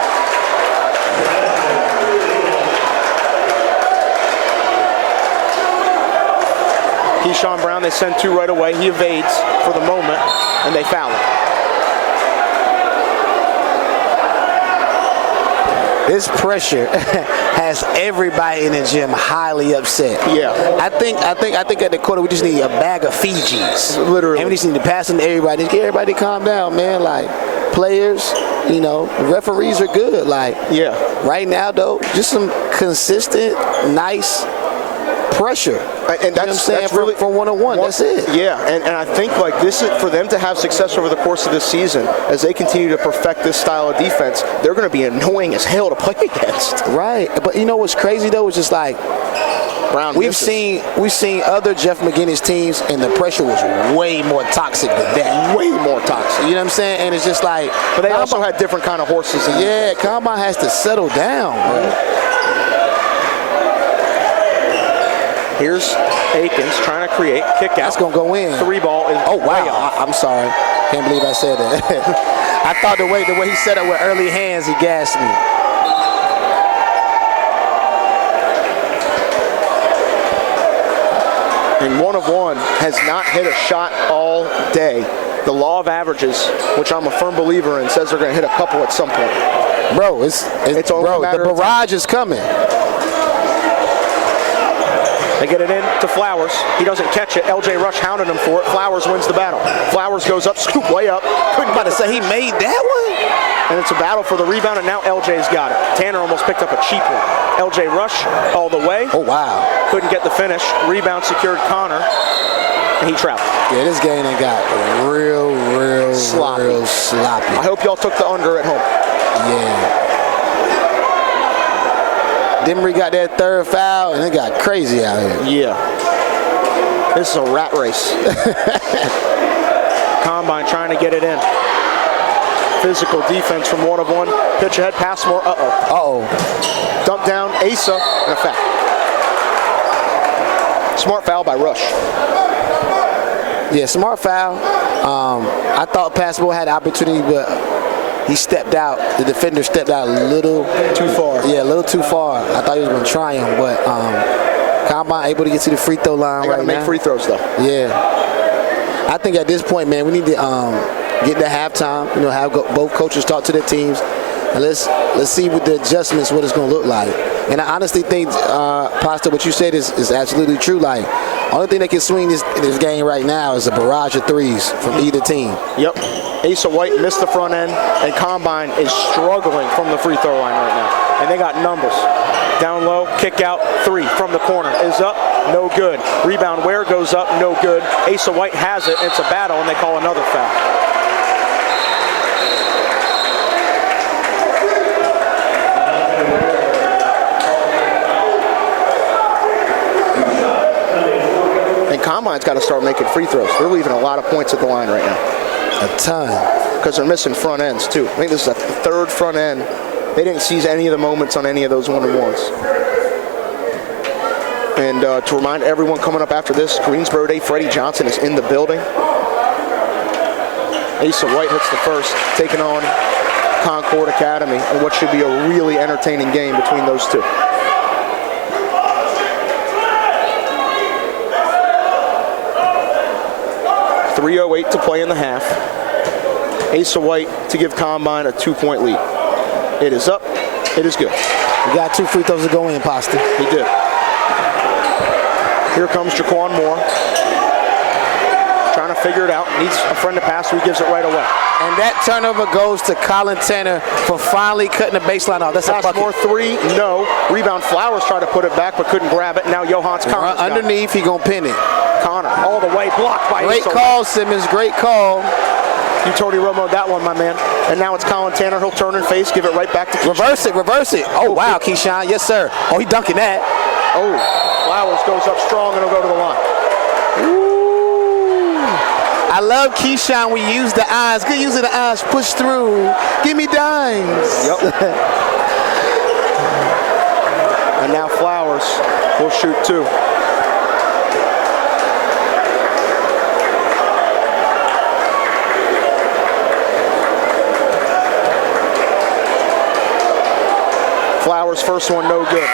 Keshawn Brown, they send two right away. He evades for the moment, and they foul him. This pressure has everybody in the gym highly upset. Yeah. I think at the quarter we just need a bag of Fijis. Literally. And we just need to pass them to everybody. Just get everybody to calm down, man. Like players, referees are good. Like yeah. Right now though, just some consistent, nice pressure. And that's really from 1-on-1. That's it. Yeah, and I think like this is for them to have success over the course of this season as they continue to perfect this style of defense. They're going to be annoying as hell to play against. Right, but you know what's crazy though? It's just like Brown we've seen other Jeff McGinnis teams, and the pressure was way more toxic than that. Way more toxic. You know what I'm saying? And it's just like, but they also had different kind of horses. Yeah, Combine has to settle down, bro. Here's Akins trying to create, kick out. That's going to go in. Three ball is way off. I'm sorry. Can't believe I said that. I thought the way he set up with early hands, he gassed me. And 1 of 1 has not hit a shot all day. The law of averages, which I'm a firm believer in, says they're going to hit a couple at some point. Bro, it's bro, the barrage is coming. They get it in to Flowers. He doesn't catch it. LJ Rush hounded him for it. Flowers wins the battle. Flowers goes up, scoop way up. Couldn't about to say he made that one. And it's a battle for the rebound, and now LJ's got it. Tanner almost picked up a cheap one. LJ Rush all the way. Oh, wow. Couldn't get the finish. Rebound secured Connor, and he traveled. Yeah, this game ain't got real sloppy. I hope y'all took the under at home. Yeah. Demary got that 3rd foul, and it got crazy out here. Yeah. This is a rat race. Combine trying to get it in. Physical defense from 1 of 1. Pitch ahead, Passmore. Dump down, Asa, and a foul. Smart foul by Rush. Yeah, smart foul. I thought Passmore had the opportunity, but he stepped out. The defender stepped out a little too far. Yeah, a little too far. I thought he was going to try him, but Combine able to get to the free throw line right now. They got to make free throws, though. Yeah. I think at this point, man, we need to get to halftime. You know, have both coaches talk to their teams, and let's see what the adjustments, what it's going to look like. And I honestly think, Pasta, what you said is absolutely true. Like, only thing that can swing this game right now is a barrage of threes from either team. Yep. Asa White missed the front end, and Combine is struggling from the free throw line right now. And they got numbers. Down low, kick out, 3 from the corner is up, no good. Rebound Ware goes up, no good. Asa White has it. It's a battle, and they call another foul. Combine's got to start making free throws. They're leaving a lot of points at the line right now. A ton. Because they're missing front ends, too. I think this is a 3rd front end. They didn't seize any of the moments on any of those 1-on-1s. And to remind everyone coming up after this, Greensboro Day, Freddie Johnson is in the building. Asa White hits the first, taking on Concord Academy, and what should be a really entertaining game between those two. .308 to play in the half. Asa White to give Combine a 2-point lead. It is up. It is good. We got 2 free throws to go in, Pasta. He did. Here comes Jaquan Moore. Trying to figure it out. Needs a friend to pass, so he gives it right away. And that turnover goes to Collin Tanner for finally cutting the baseline off. That's a bucket. Passmore 3, no. Rebound Flowers tried to put it back, but couldn't grab it. Now Johannes Connor. Underneath, he gonna pin it. Connor all the way, blocked by Great call, Simmons. Great call. You Tony Romo that one, my man. And now it's Collin Tanner. He'll turn and face, give it right back to Keshawn. Reverse it. Oh, wow, Keshawn. Yes, sir. Oh, he dunking that. Oh, Flowers goes up strong and he'll go to the line. Ooh. I love Keshawn. We use the eyes. Good use of the eyes. Push through. Give me dimes. Yep. And now Flowers will shoot 2. Flowers first one, no good.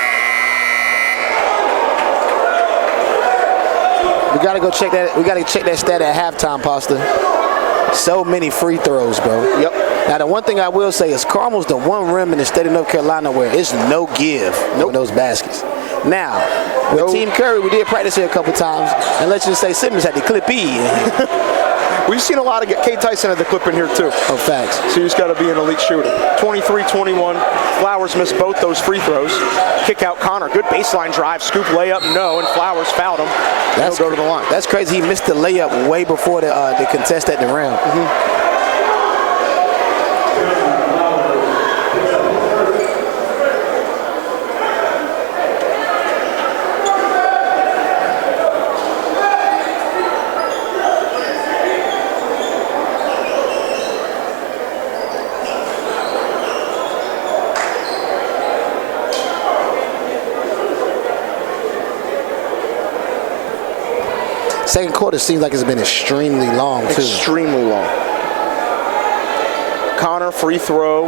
We gotta go check that. We gotta check that stat at halftime, Pasta. So many free throws, bro. Yep. Now the one thing I will say is Carmel's the one rim in the state of North Carolina where it's no give on those baskets. Now, with Team Curry, we did practice here a couple times, and let's just say Simmons had the clip E. We've seen a lot of K. Tyson at the clip in here, too. Oh, facts. So you just got to be an elite shooter. 23-21. Flowers missed both those free throws. Kick out Connor. Good baseline drive. Scoop layup, no. And Flowers fouled him. He'll go to the line. That's crazy. He missed the layup way before the contest at the rim. Mm-hmm. Second quarter seems like it's been extremely long, too. Extremely long. Connor, free throw,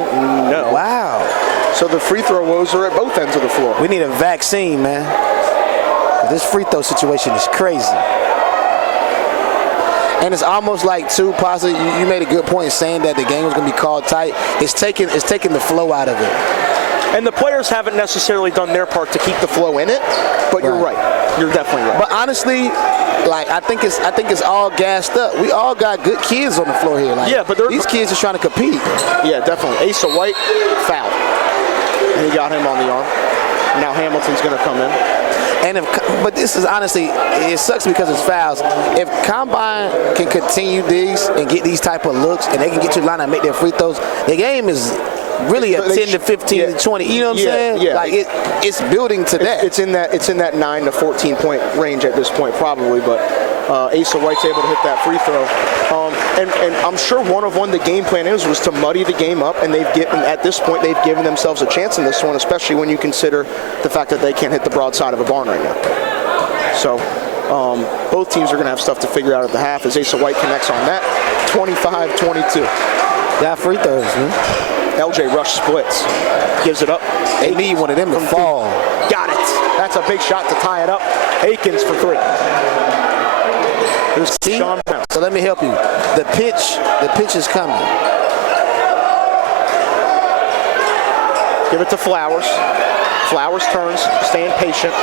no. Wow. So the free throw woes are at both ends of the floor. We need a vaccine, man. This free throw situation is crazy. And it's almost like, too, possibly, you made a good point saying that the game was going to be called tight. It's taking the flow out of it. And the players haven't necessarily done their part to keep the flow in it, but you're right. You're definitely right. But honestly, like I think it's all gassed up. We all got good kids on the floor here. Like, yeah, but these kids are trying to compete. Yeah, definitely. Asa White fouled, and he got him on the arm. Now Hamilton's going to come in. But this is honestly, it sucks because it's fouls. If Combine can continue these and get these type of looks, and they can get to the line and make their free throws, the game is really a 10 to 15 to 20. You know what I'm saying? Yeah. Like it's building to that. It's in that 9 to 14 point range at this point, probably. But Asa White's able to hit that free throw, and I'm sure one the game plan was to muddy the game up, and at this point they've given themselves a chance in this one, especially when you consider the fact that they can't hit the broadside of a barn right now. So both teams are going to have stuff to figure out at the half as Asa White connects on that. 25-22. Got free throws, man. LJ Rush splits, gives it up. They need one of them to fall. Got it. That's a big shot to tie it up. Akins for 3. Here's Keshawn Brown. So let me help you. The pitch is coming. Give it to Flowers. Flowers turns, staying patient.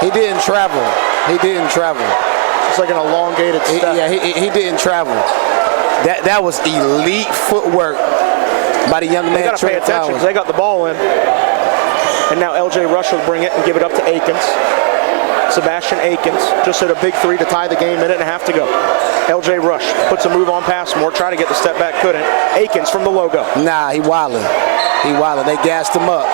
He didn't travel. It's like an elongated step. Yeah, he didn't travel. That was elite footwork by the young man. They got to pay attention because they got the ball in. And now LJ Rush will bring it and give it up to Akins. Sebastian Akins just hit a big 3 to tie the game, minute and a half to go. LJ Rush puts a move on Passmore, try to get the step back, couldn't. Akins from the logo. Nah, he wildin'. They gassed him up.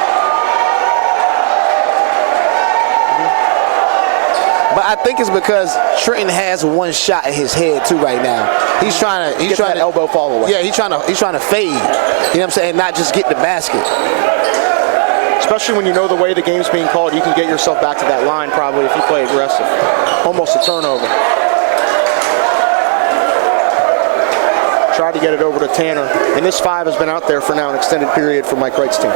But I think it's because Trentyn has one shot in his head too right now. He's trying to elbow fall away. Yeah, he's trying to fade. You know what I'm saying? Not just get the basket. Especially when you know the way the game's being called, you can get yourself back to that line probably if you play aggressive. Almost a turnover. Tried to get it over to Tanner. And this 5 has been out there for now an extended period for Mike Wright's team.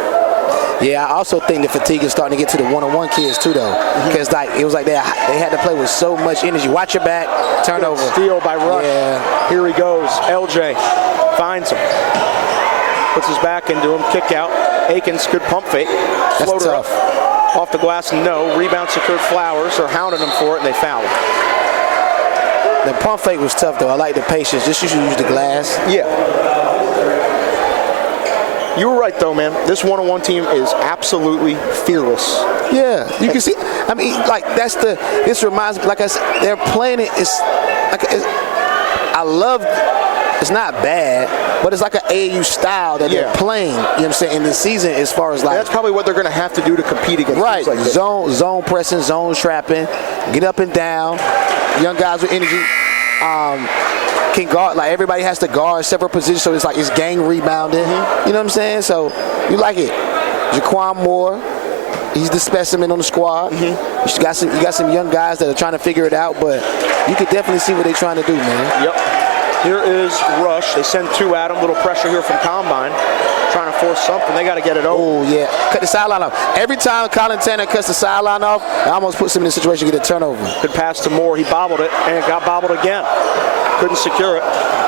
Yeah, I also think the fatigue is starting to get to the one-on-one kids too, though, because it was like they had to play with so much energy. Watch your back, turnover. Steal by Rush. Yeah. Here he goes. LJ finds him, puts his back into him. Kick out. Akins, good pump fake. Floater tough. Up. Off the glass, no. Rebound secured. Flowers are hounding him for it, and they foul him. The pump fake was tough, though. I like the patience. Just usually use the glass. Yeah. You were right, though, man. This one-on-one team is absolutely fearless. Yeah, you can see. I mean, like this reminds me. Like I said, they're playing it. I love. It's not bad, but it's like an AAU style that they're playing. You know what I'm saying in the season, as far as like. That's probably what they're going to have to do to compete against. Right, like zone pressing, zone trapping, get up and down. Young guys with energy. Can guard, like everybody has to guard several positions, so it's like it's gang rebounding. You know what I'm saying? So you like it. Jaquan Moore, he's the specimen on the squad. You got some young guys that are trying to figure it out, but you can definitely see what they're trying to do, man. Yep. Here is Rush. They send 2 at him. Little pressure here from Combine. Trying to force something. They got to get it over. Oh, yeah. Cut the sideline off. Every time Collin Tanner cuts the sideline off, it almost puts him in a situation to get a turnover. Good pass to Moore. He bobbled it, and it got bobbled again. Couldn't secure it.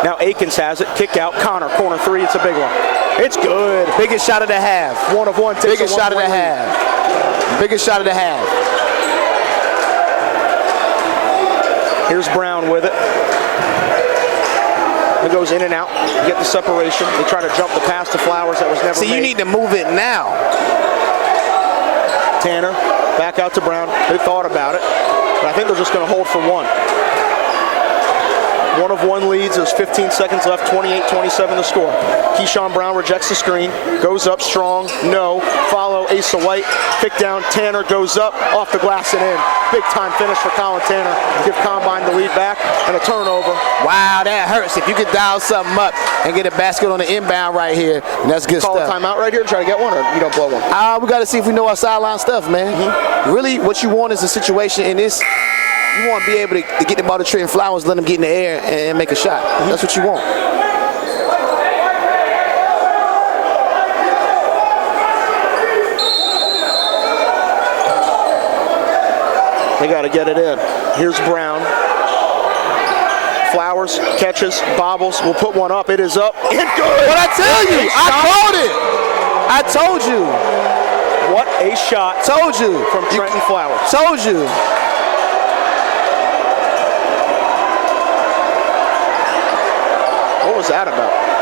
Now Akins has it. Kick out. Connor, corner 3. It's a big one. It's good. Biggest shot of the half. 1 of 1. Biggest shot of the half. Biggest shot of the half. Here's Brown with it. It goes in and out. You get the separation. They try to jump the pass to Flowers that was never made. See, you need to move it now. Tanner, back out to Brown. They thought about it, but I think they're just going to hold for 1. 1 of 1 leads. There's 15 seconds left. 28-27 the score. Keshawn Brown rejects the screen. Goes up strong. No. Follow Asa White. Kick down. Tanner goes up. Off the glass and in. Big time finish for Collin Tanner. Give Combine the lead back and a turnover. Wow, that hurts. If you could dial something up and get a basket on the inbound right here, that's good Call stuff. a timeout right here and try to get one, or you don't blow one? We got to see if we know our sideline stuff, man. Really, what you want is a situation in this. You want to be able to get the ball to Trentyn Flowers, let him get in the air and make a shot. That's what you want. They got to get it in. Here's Brown. Flowers catches, bobbles. We'll put one up. It is up and good. What I tell you? I called it. I told you. What a shot. Told you. From Trentyn Flowers. Told you. What was that about?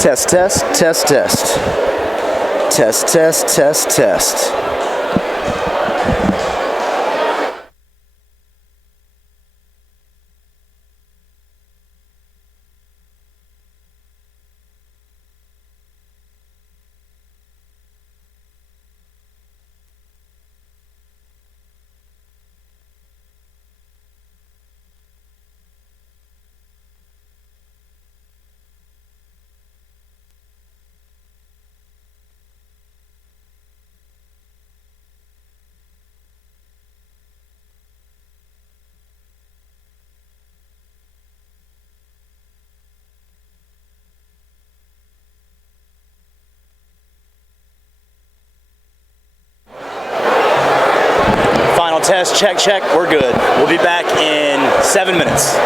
Test, test, test, test. Test, test, test, test. Test, check, check, we're good. We'll be back in 7 minutes.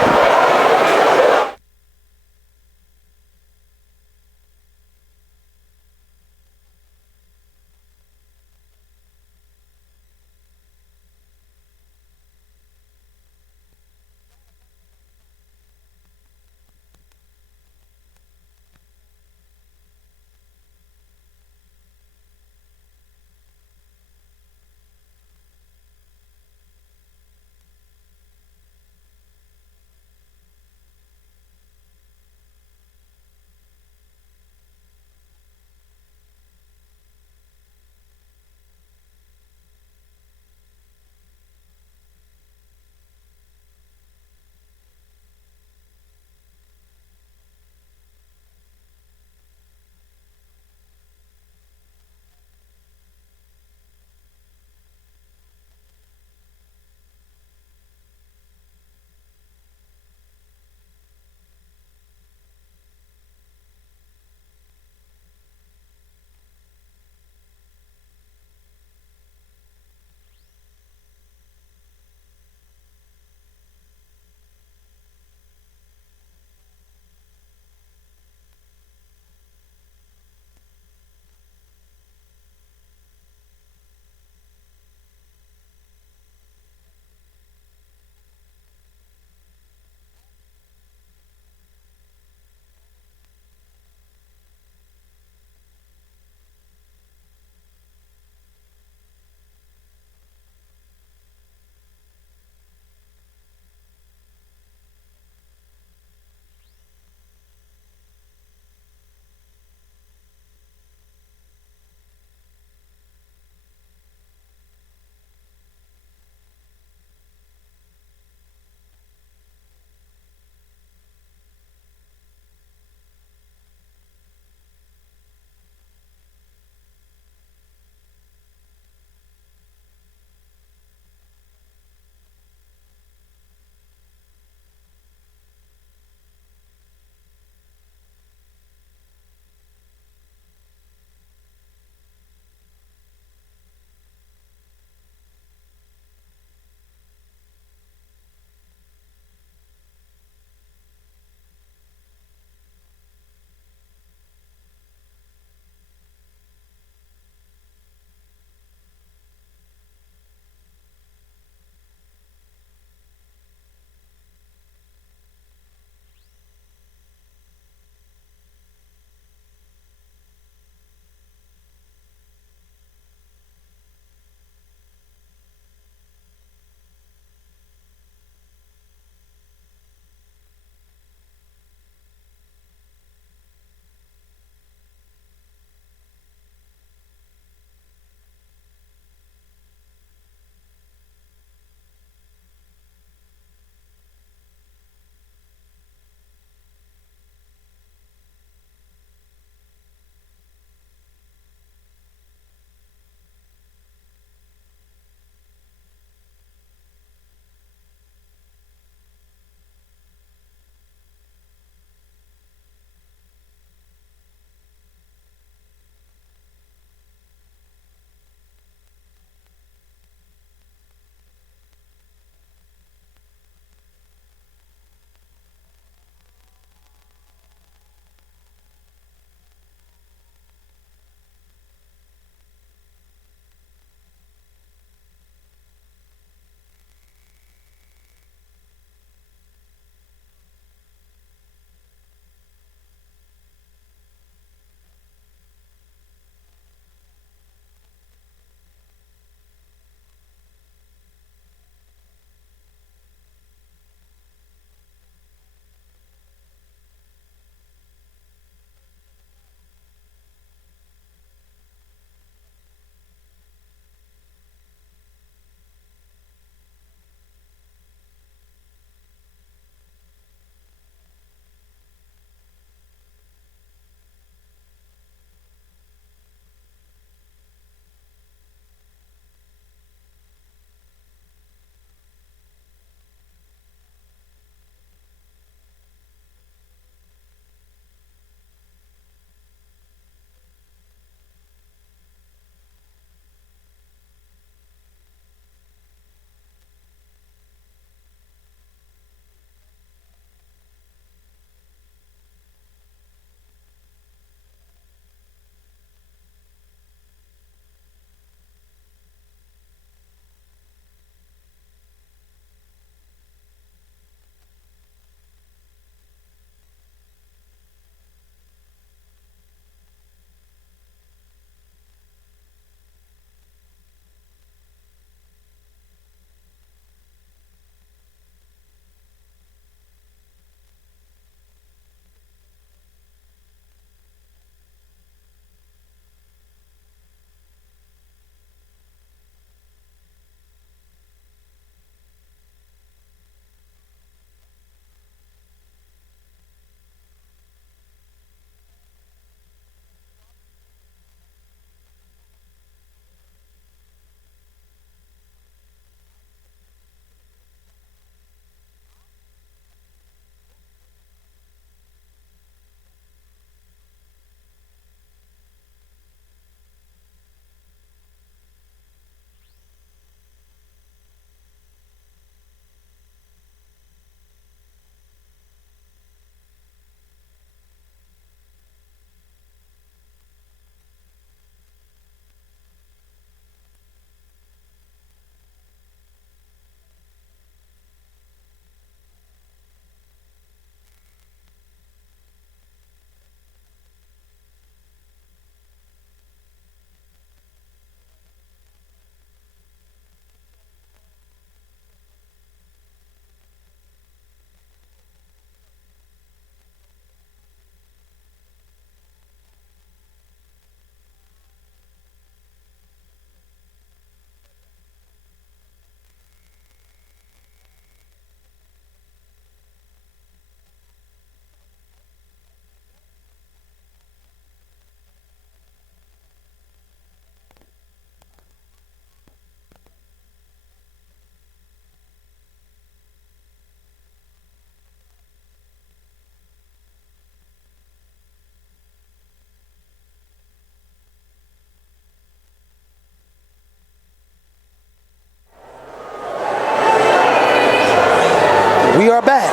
We are back.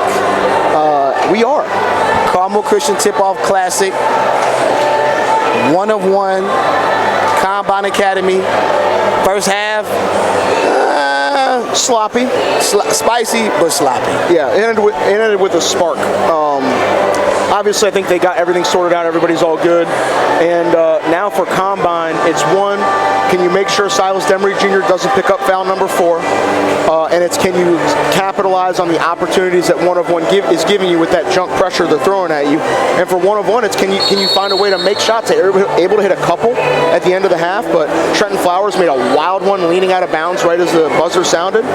We are. Carmel Christian Tip-Off Classic. 1 of 1. Combine Academy. First half. Sloppy. Spicy, but sloppy. Yeah, it ended with a spark. Obviously, I think they got everything sorted out. Everybody's all good. And now for Combine, it's one, can you make sure Silas Demary Jr. doesn't pick up foul number 4? And it's, can you capitalize on the opportunities that 1 of 1 is giving you with that junk pressure they're throwing at you? And for 1 of 1, it's can you find a way to make shots? They were able to hit a couple at the end of the half, but Trentyn Flowers made a wild one leaning out of bounds right as the buzzer sounded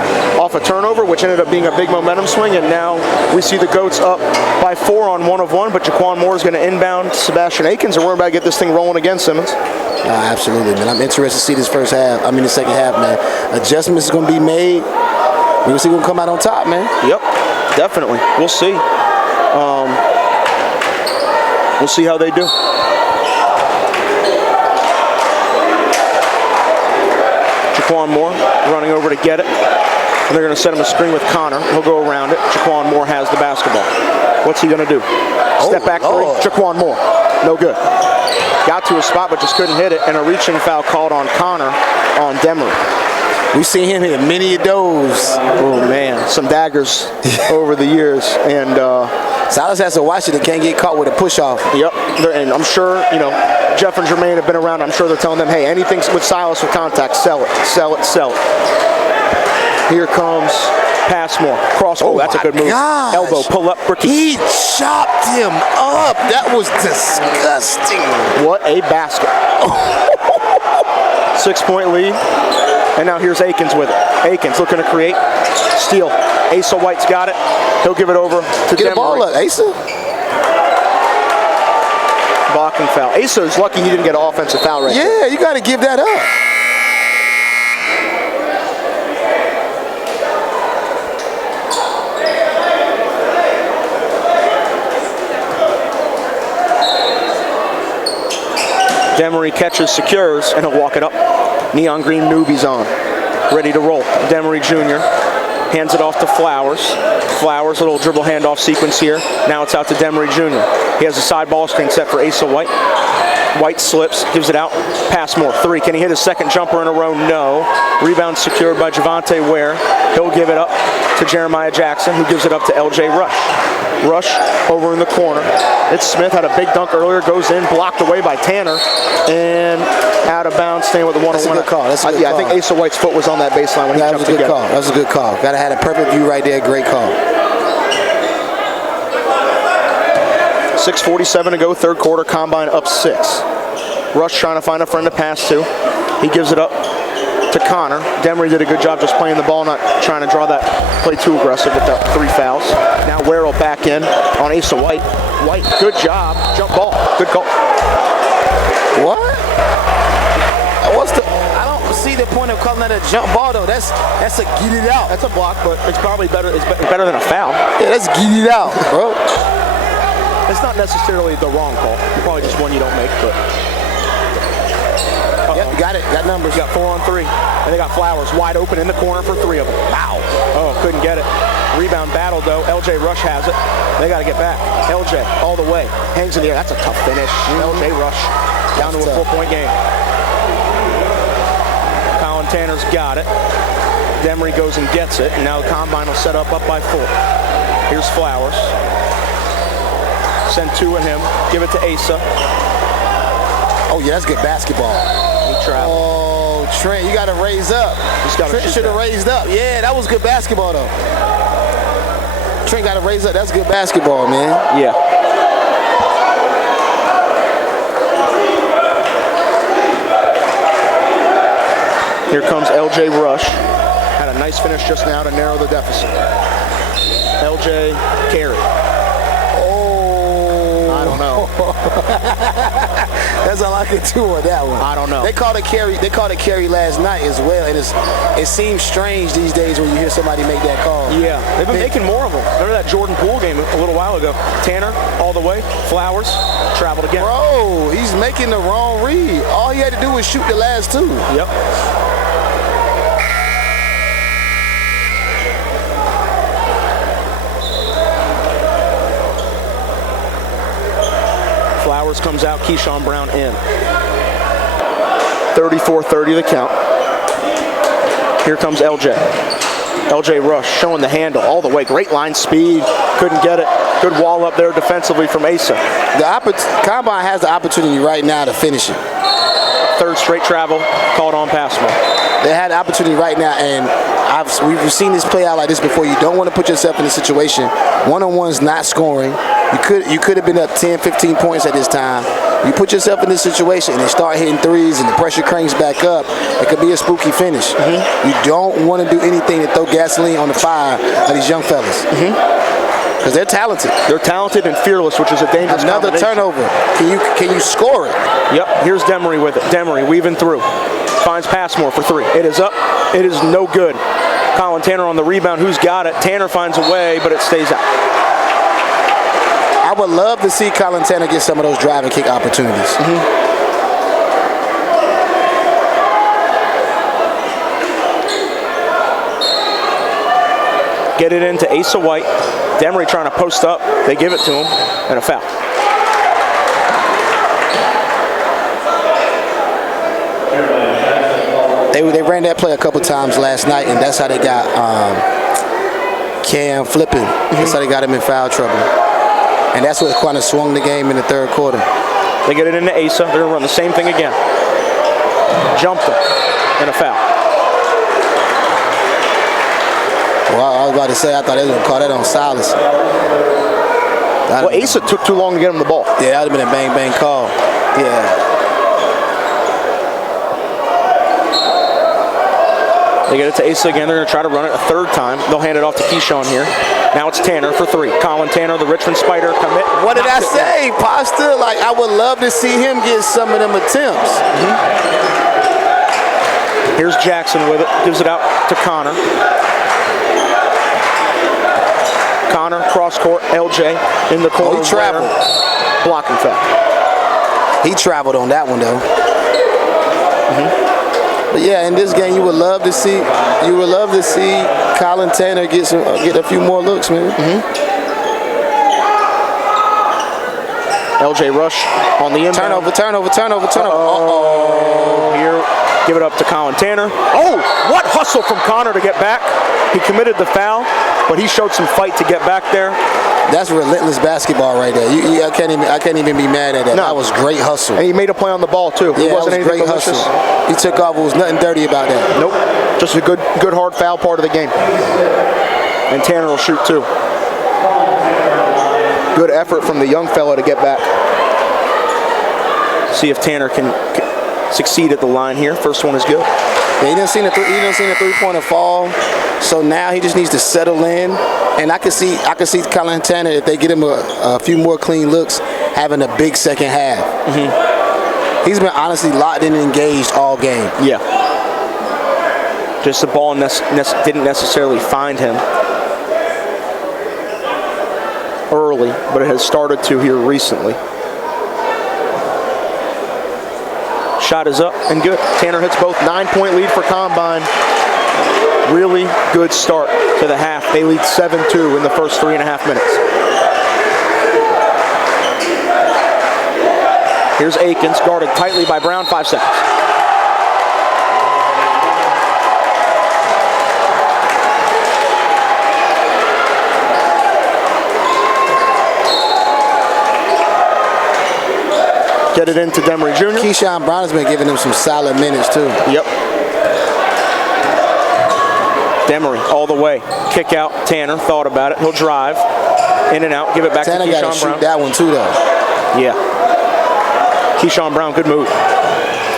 off a turnover, which ended up being a big momentum swing. And now we see the Goats up by 4 on 1 of 1, but Jaquan Moore is going to inbound Sebastian Akins, and we're about to get this thing rolling again, Simmons. Absolutely, man. I'm interested to see this the second half, man. Adjustments is going to be made. We'll see who's going to come out on top, man. Yep, definitely. We'll see. We'll see how they do. Jaquan Moore running over to get it. And they're going to set him a screen with Connor. He'll go around it. Jaquan Moore has the basketball. What's he going to do? Step back three. Jaquan Moore. No good. Got to a spot, but just couldn't hit it. And a reaching foul called on Connor on Demary. We've seen him hit many of those. Oh, man. Some daggers over the years. And Silas has to watch it and can't get caught with a push-off. Yep. And I'm sure, Jeff and Jermaine have been around. I'm sure they're telling them, hey, anything with Silas with contact, sell it, sell it, sell it. Here comes Passmore. Cross. Oh, that's a good move. Gosh. Elbow, pull up, Rakease. He chopped him up. That was disgusting. What a basket. 6-point lead. And now here's Akins with it. Akins looking to create. Steal. Asa White's got it. He'll give it over to Get Demary. the ball up, Asa. Blocking foul. Asa is lucky he didn't get an offensive foul right there. Yeah, you got to give that up. Demary catches, secures, and he'll walk it up. Neon green newbies on. Ready to roll. Demary Jr. hands it off to Flowers. Flowers, a little dribble handoff sequence here. Now it's out to Demary Jr. He has a side ball screen set for Asa White. White slips, gives it out. Passmore, 3. Can he hit his second jumper in a row? No. Rebound secured by Javante Ware. He'll give it up to Jeremiah Jackson, who gives it up to LJ Rush. Rush over in the corner. It's Smith, had a big dunk earlier, goes in, blocked away by Tanner, and out of bounds, staying with the 1-on-1. That's a good call. That's a good call. I think Asa White's foot was on that baseline when he jumped to get it. That was a good call. Got to have a perfect view right there. Great call. 6:47 to go, third quarter. Combine up 6. Rush trying to find a friend to pass to. He gives it up to Connor. Demary did a good job just playing the ball, not trying to draw that play too aggressive with the 3 fouls. Now Ware will back in on Asa White. White, good job. Jump ball. Good call. What? I don't see the point of calling that a jump ball though. That's a get it out. That's a block, but it's probably better. It's better than a foul. Yeah, that's get it out, bro. It's not necessarily the wrong call. Probably just one you don't make, but. Yep, got it. Got numbers. Got 4 on 3. And they got Flowers wide open in the corner for 3 of them. Wow. Oh, couldn't get it. Rebound battle, though. LJ Rush has it. They got to get back. LJ all the way. Hangs in the air. That's a tough finish. LJ Rush down to a 4-point game. Collin Tanner's got it. Demary goes and gets it. And now the Combine will set up by 4. Here's Flowers. Send 2 of him. Give it to Asa. Oh, yeah, that's good basketball. Oh, Trent, you got to raise up. Trent should have raised up. Yeah, that was good basketball, though. Trent got to raise up. That's good basketball, man. Yeah. Here comes LJ Rush. Had a nice finish just now to narrow the deficit. LJ carry. Oh. I don't know. That's all I can do on that one. I don't know. They called it carry. They called it carry last night as well. And it seems strange these days when you hear somebody make that call. Yeah, they've been making more of them. Remember that Jordan Poole game a little while ago? Tanner all the way. Flowers traveled again. Bro, he's making the wrong read. All he had to do was shoot the last 2. Yep. comes out, Keshawn Brown in. 34-30 the count. Here comes LJ. LJ Rush showing the handle all the way. Great line speed. Couldn't get it. Good wall up there defensively from Asa. Combine has the opportunity right now to finish it. Third straight travel called on Passmore. They had the opportunity right now, and we've seen this play out like this before. You don't want to put yourself in a situation. One-on-one's not scoring. You could have been up 10, 15 points at this time. You put yourself in this situation and they start hitting threes and the pressure cranks back up, it could be a spooky finish. You don't want to do anything to throw gasoline on the fire of these young fellas. Because they're talented. They're talented and fearless, which is a dangerous Another turnover. Can you score it? Yep, here's Demary with it. Demary weaving through. Finds Passmore for three. It is up. It is no good. Collin Tanner on the rebound. Who's got it? Tanner finds a way, but it stays out. I would love to see Collin Tanner get some of those drive and kick opportunities. Get it into Asa White. Demary trying to post up. They give it to him, and a foul. They ran that play a couple times last night, and that's how they got Cam flipping. That's how they got him in foul trouble. And that's what kind of swung the game in the third quarter. They get it into Asa. They're going to run the same thing again. Jumped him, and a foul. Well, I was about to say, I thought they were going to call that on Silas. Well, Asa took too long to get him the ball. Yeah, that would have been a bang-bang call. Yeah. They get it to Asa again. They're going to try to run it a third time. They'll hand it off to Keshawn here. Now it's Tanner for three. Collin Tanner, the Richmond Spider, commit. What did I say, Pasta? Like, I would love to see him get some of them attempts. Here's Jackson with it. Gives it out to Connor. Connor, cross court. LJ in the corner. Oh, he traveled. Blocking foul. He traveled on that one, though. But yeah, in this game, you would love to see Collin Tanner get a few more looks, man. LJ Rush on the inbound. Turnover. Here, give it up to Collin Tanner. Oh, what hustle from Connor to get back. He committed the foul, but he showed some fight to get back there. That's relentless basketball right there. I can't even be mad at that. No. That was great hustle. And he made a play on the ball too. Yeah, it wasn't that was great malicious. hustle. He took off. It was nothing dirty about that. Nope. Just a good hard foul part of the game. And Tanner will shoot too. Good effort from the young fella to get back. See if Tanner can succeed at the line here. First one is good. Yeah, he didn't see the three-pointer fall, so now he just needs to settle in. And I can see Collin Tanner, if they get him a few more clean looks, having a big second half. He's been honestly locked in and engaged all game. Yeah. Just the ball didn't necessarily find him early, but it has started to here recently. Shot is up and good. Tanner hits both. 9-point lead for Combine. Really good start to the half. They lead 7-2 in the first 3.5 minutes. Here's Akins, guarded tightly by Brown. 5 seconds. Get it into Demary Jr. Keshawn Brown has been giving him some solid minutes too. Yep. Demary all the way. Kick out. Tanner thought about it. He'll drive. In and out. Give it back Tanner to Keshawn Brown. shoot that one too though. Yeah. Keshawn Brown, good move.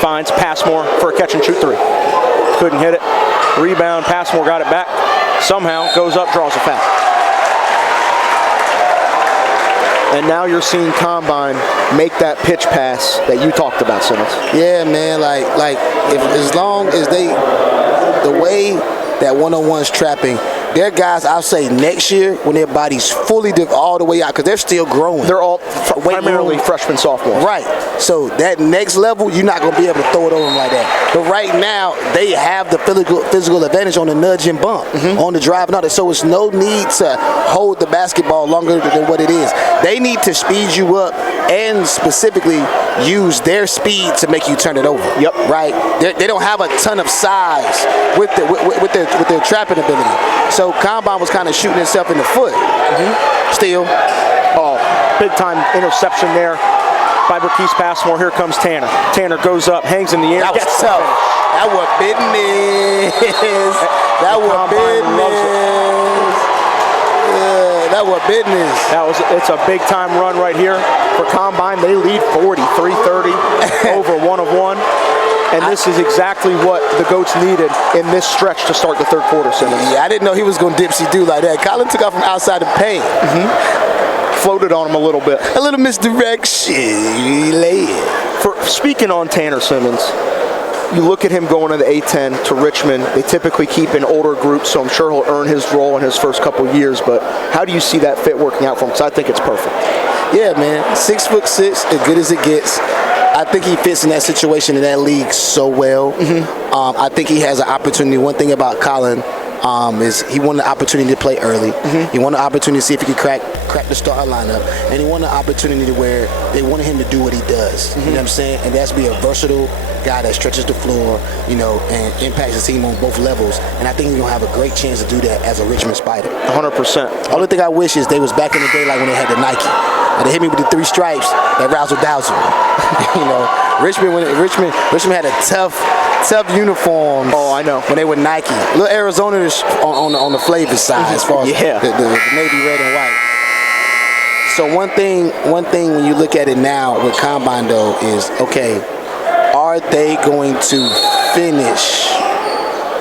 Finds Passmore for a catch and shoot three. Couldn't hit it. Rebound. Passmore got it back. Somehow goes up, draws a foul. And now you're seeing Combine make that pitch pass that you talked about, Simmons. Yeah, man. Like as long as the way that one-on-one's trapping, they're guys I'll say next year when their body's fully all the way out because they're still growing. They're all primarily freshmen, sophomores. Right. So that next level, you're not going to be able to throw it over them like that. But right now, they have the physical advantage on the nudge and bump, on the drive and all that. So it's no need to hold the basketball longer than what it is. They need to speed you up and specifically use their speed to make you turn it over. Yep. Right. They don't have a ton of size with their trapping ability. So Combine was kind of shooting himself in the foot. Still. Oh, big time interception there by Rakease Passmore. Here comes Tanner. Tanner goes up, hangs in the air. That was tough. That was business. That was business. Yeah, that was business. It's a big time run right here for Combine. They lead 40-3-30 over 1-of-1. And this is exactly what the Goats needed in this stretch to start the third quarter, Simmons. Yeah, I didn't know he was going to dipsy-do like that. Collin took off from outside the paint. Floated on him a little bit. A little misdirection. He laid. Speaking on Tanner Simmons, you look at him going to the A-10 to Richmond. They typically keep an older group, so I'm sure he'll earn his role in his first couple years. But how do you see that fit working out for him? Because I think it's perfect. Yeah, man. 6'6", as good as it gets. I think he fits in that situation in that league so well. I think he has an opportunity. One thing about Collin is he wanted the opportunity to play early. He wanted the opportunity to see if he could crack the starting lineup. And he wanted the opportunity to where they wanted him to do what he does. You know what I'm saying? And that's be a versatile guy that stretches the floor, and impacts the team on both levels. And I think he's going to have a great chance to do that as a Richmond Spider. 100%. Only thing I wish is they was back in the day like when they had the Nike. And they hit me with the 3 stripes that razzle-dazzle. Richmond had a tough uniform. Oh, I know. When they were Nike. A little Arizona on the flavor side as far as the navy red and white. So one thing when you look at it now with Combine though is, okay, are they going to finish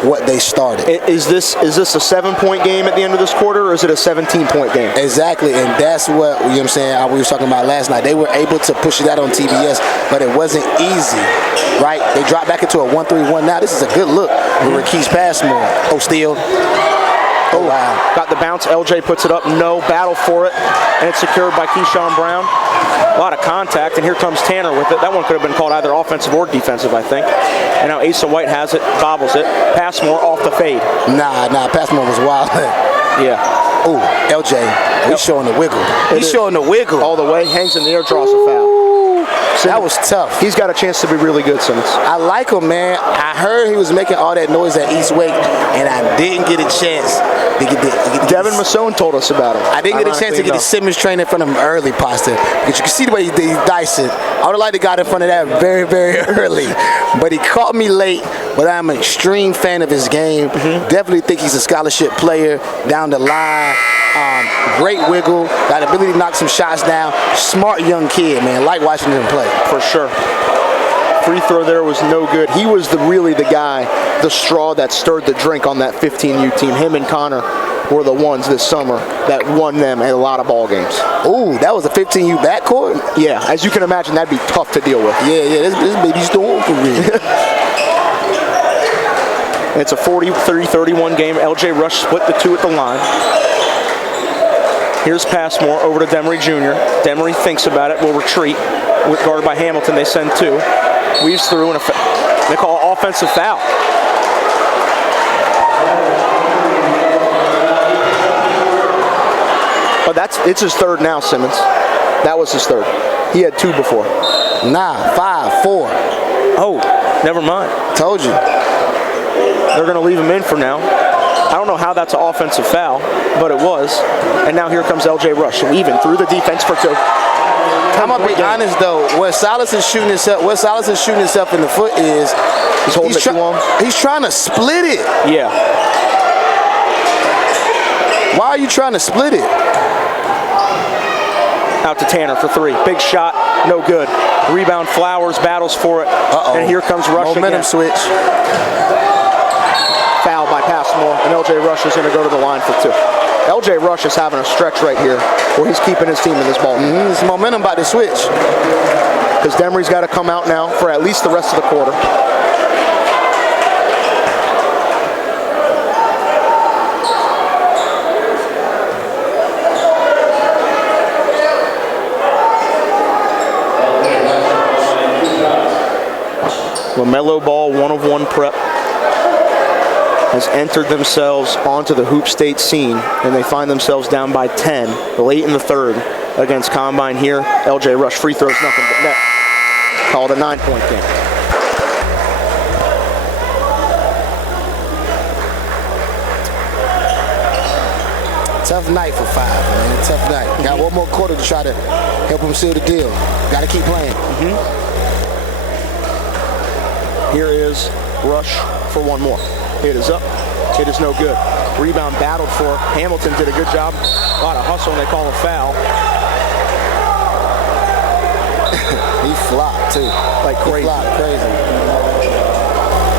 what they started? Is this a 7-point game at the end of this quarter, or is it a 17-point game? Exactly, and that's what we were talking about last night. They were able to push that on TBS, but it wasn't easy, right? They dropped back into a 1-3-1 now. This is a good look with Rakease Passmore. Oh, steal. Oh, wow. Got the bounce. LJ puts it up. No battle for it, and it's secured by Keshawn Brown. A lot of contact, and here comes Tanner with it. That one could have been called either offensive or defensive, I think. And now Asa White has it, bobbles it. Passmore off the fade. Nah, Passmore was wild. Yeah. Oh, LJ, he's showing the wiggle. He's showing the wiggle. All the way, hangs in the air, draws a foul. That was tough. He's got a chance to be really good, Simmons. I like him, man. I heard he was making all that noise at East Wake, and I didn't get a chance to get Devin Masson told us about him. I didn't get a chance to get the Simmons train in front of him early, Pasta, because you can see the way he diced it. I would have liked to got in front of that very, very early, but he caught me late. But I'm an extreme fan of his game. Definitely think he's a scholarship player down the line. Great wiggle, got the ability to knock some shots down. Smart young kid, man. Like watching him play. For sure. Free throw there was no good. He was really the guy, the straw that stirred the drink on that 15U team. Him and Connor were the ones this summer that won them a lot of ball games. Ooh, that was a 15U backcourt? Yeah, as you can imagine, that'd be tough to deal with. Yeah, this baby's storm for real. It's a 40-30-31 game. LJ Rush split the 2 at the line. Here's Passmore over to Demary Jr. Demary thinks about it, will retreat. Guarded by Hamilton, they send 2. Weaves through, and they call an offensive foul. But it's his 3rd now, Simmons. That was his 3rd. He had 2 before. Nah, 5, 4. Oh, never mind. Told you. They're going to leave him in for now. I don't know how that's an offensive foul, but it was. And now here comes LJ Rush, weaving through the defense for 2. I'm gonna be honest though. What Silas is shooting himself in the foot is he's trying to split it. Yeah. Why are you trying to split it? Out to Tanner for 3. Big shot, no good. Rebound, Flowers battles for it. And here comes Rush Momentum again. switch. Foul by Passmore, and LJ Rush is going to go to the line for 2. LJ Rush is having a stretch right here where he's keeping his team in this ball. This momentum about to switch. Because Demery's got to come out now for at least the rest of the quarter. Mellow Ball 1-of-1 prep has entered themselves onto the Hoop State scene, and they find themselves down by 10 late in the third against Combine here. LJ Rush free throws, nothing but net. Called a 9-point game. Tough night for 5, man. Tough night. Got one more quarter to try to help them seal the deal. Got to keep playing. Here is Rush for one more. It is up. It is no good. Rebound battled for. Hamilton did a good job. A lot of hustle, and they call a foul. He flopped, too. Like crazy. He flopped crazy.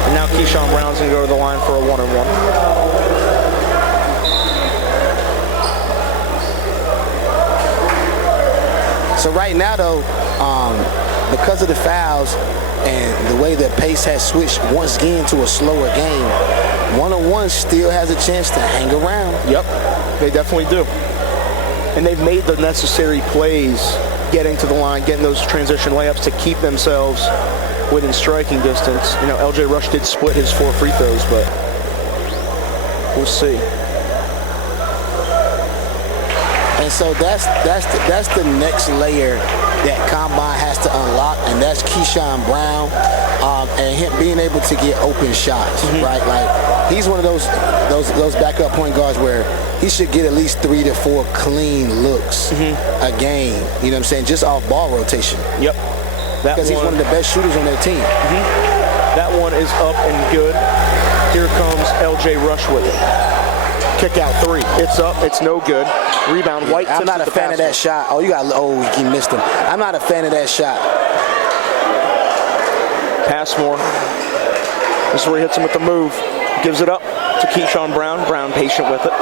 And now Keshawn Brown's going to go to the line for a 1-on-1. So right now, though, because of the fouls and the way the pace has switched once again to a slower game, 1-on-1 still has a chance to hang around. Yep, they definitely do. And they've made the necessary plays, getting to the line, getting those transition layups to keep themselves within striking distance. You know, LJ Rush did split his 4 free throws, but we'll see. And so that's the next layer that Combine has to unlock, and that's Keshawn Brown and him being able to get open shots, right? Like, he's one of those backup point guards where he should get at least 3 to 4 clean looks a game. You know what I'm saying? Just off ball rotation. Yep. Because he's one of the best shooters on their team. That one is up and good. Here comes LJ Rush with it. Kick out 3. It's up. It's no good. Rebound. White. I'm not a fan of that shot. Oh, he missed him. I'm not a fan of that shot. Passmore. This is where he hits him with the move. Gives it up to Keshawn Brown. Brown patient with it.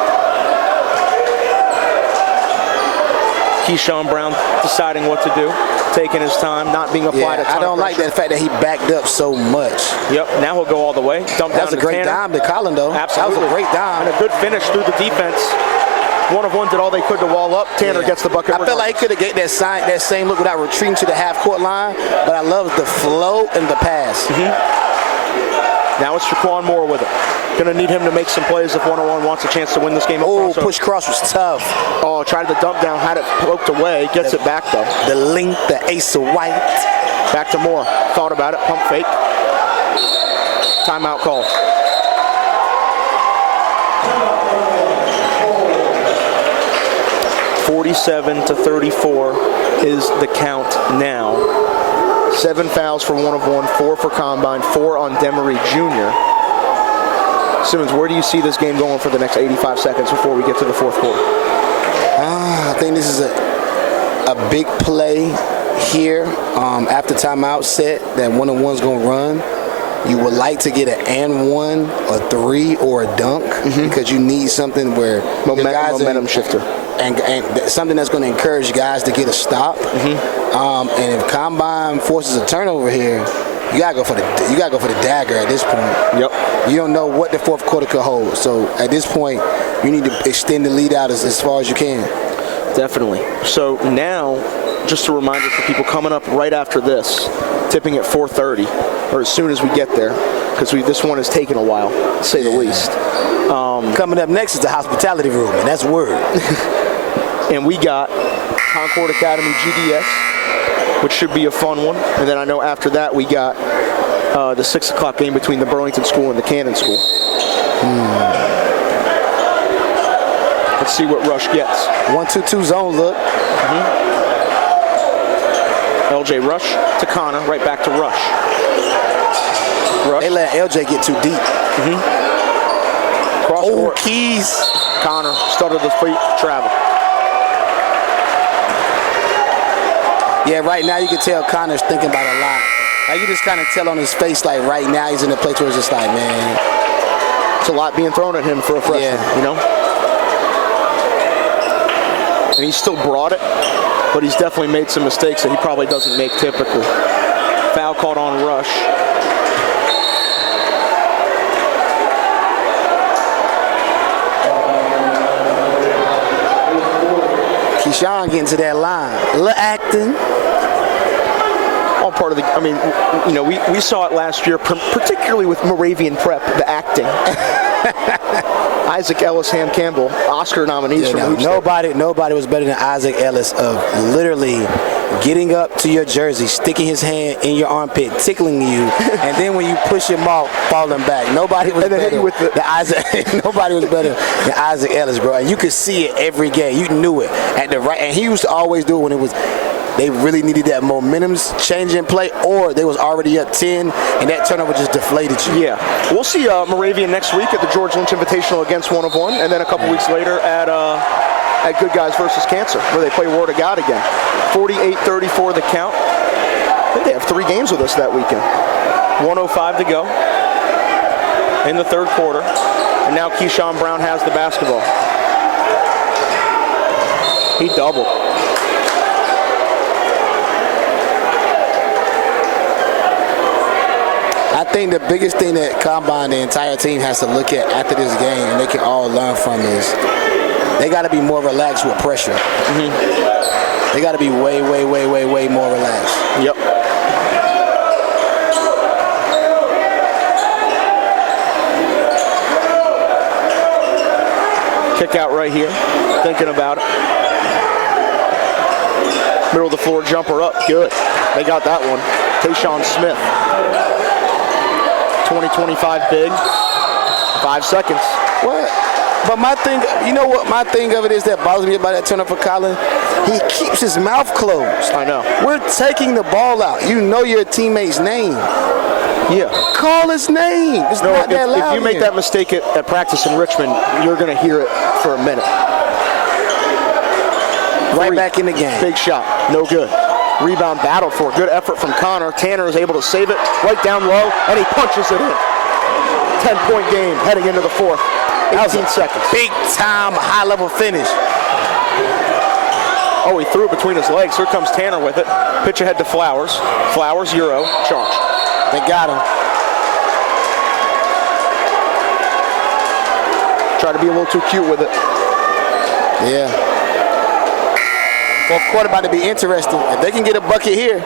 Keshawn Brown deciding what to do. Taking his time, not being applied. I don't like that fact that he backed up so much. Yep. Now he'll go all the way. Dump down That was a great Tanner. dime to Collin, though. Absolutely. That was a great dime. And a good finish through the defense. 1-of-1 did all they could to wall up. Tanner gets the bucket. I felt like he could have get that same look without retreating to the half-court line, but I love the flow and the pass. Now it's Shaquan Moore with it. Going to need him to make some plays if 1-on-1 wants a chance to win this game. Oh, push cross was tough. Oh, tried to dump down, had it poked away. Gets it back, though. The length, the Asa White. Back to Moore. Thought about it. Pump fake. Timeout call. (47-34) is the count now. 7 fouls for 1-of-1, 4 for Combine, 4 on Demary Jr. Simmons, where do you see this game going for the next 85 seconds before we get to the fourth quarter? I think this is a big play here after timeout set that 1-on-1's going to run. You would like to get an and 1, a 3, or a dunk because you need something where momentum shifter. And something that's going to encourage guys to get a stop. And if Combine forces a turnover here, you gotta go for the dagger at this point. Yep. You don't know what the fourth quarter could hold. So at this point, you need to extend the lead out as far as you can. Definitely. So now, just a reminder for people coming up right after this, tipping at 4:30, or as soon as we get there, because this one has taken a while, to say the least. Coming up next is the hospitality room, and that's word. And we got Concord Academy GDS, which should be a fun one. And then I know after that we got the 6 o'clock game between the Burlington School and the Cannon School. Let's see what Rush gets. 1-2-2 zone look. LJ Rush to Connor, right back to Rush. They let LJ get too deep. Cross court. Keys. Connor started the feet, travel. Yeah, right now you can tell Connor's thinking about a lot. Like you just kind of tell on his face, like right now he's in a place where it's just like, man. It's a lot being thrown at him for a freshman, you know? And he still brought it, but he's definitely made some mistakes that he probably doesn't make typically. Foul called on Rush. Keshawn getting to that line. A little acting. All part of the, I mean, you know, we saw it last year, particularly with Moravian Prep, the acting. Isaac Ellis, Ham Campbell, Oscar nominees from Hoops. Nobody was better than Isaac Ellis of literally getting up to your jersey, sticking his hand in your armpit, tickling you, and then when you push him off, falling back. Nobody was better than Isaac. Nobody was better than Isaac Ellis, bro. And you could see it every game. You knew it at the right. And he used to always do it when it was. They really needed that momentum change in play, or they was already up 10, and that turnover just deflated you. Yeah. We'll see Moravian next week at the George Lynch Invitational against 1 of 1, and then a couple weeks later at Good Guys versus Cancer, where they play Word of God again. 48-34 the count. I think they have 3 games with us that weekend. 1:05 to go in the third quarter, and now Keshawn Brown has the basketball. He doubled. I think the biggest thing that Combine, the entire team, has to look at after this game, and they can all learn from, is they got to be more relaxed with pressure. They got to be way more relaxed. Yep. Kick out right here. Thinking about it. Middle of the floor jumper up. Good. They got that one. Tayshawn Smith. 20-25 big. 5 seconds. What? But my thing, you know what my thing of it is that bothers me about that turnover for Collin? He keeps his mouth closed. I know. We're taking the ball out. You know your teammate's name. Yeah. Call his name. It's not that loud. If you make that mistake at practice in Richmond, you're going to hear it for a minute. Right back in the game. Big shot. No good. Rebound battled for. Good effort from Connor. Tanner is able to save it right down low, and he punches it in. 10-point game heading into the fourth. 18 seconds. Big time, high-level finish. Oh, he threw it between his legs. Here comes Tanner with it. Pitch ahead to Flowers. Flowers, Euro, charged. They got him. Try to be a little too cute with it. Yeah. Fourth quarter about to be interesting. If they can get a bucket here,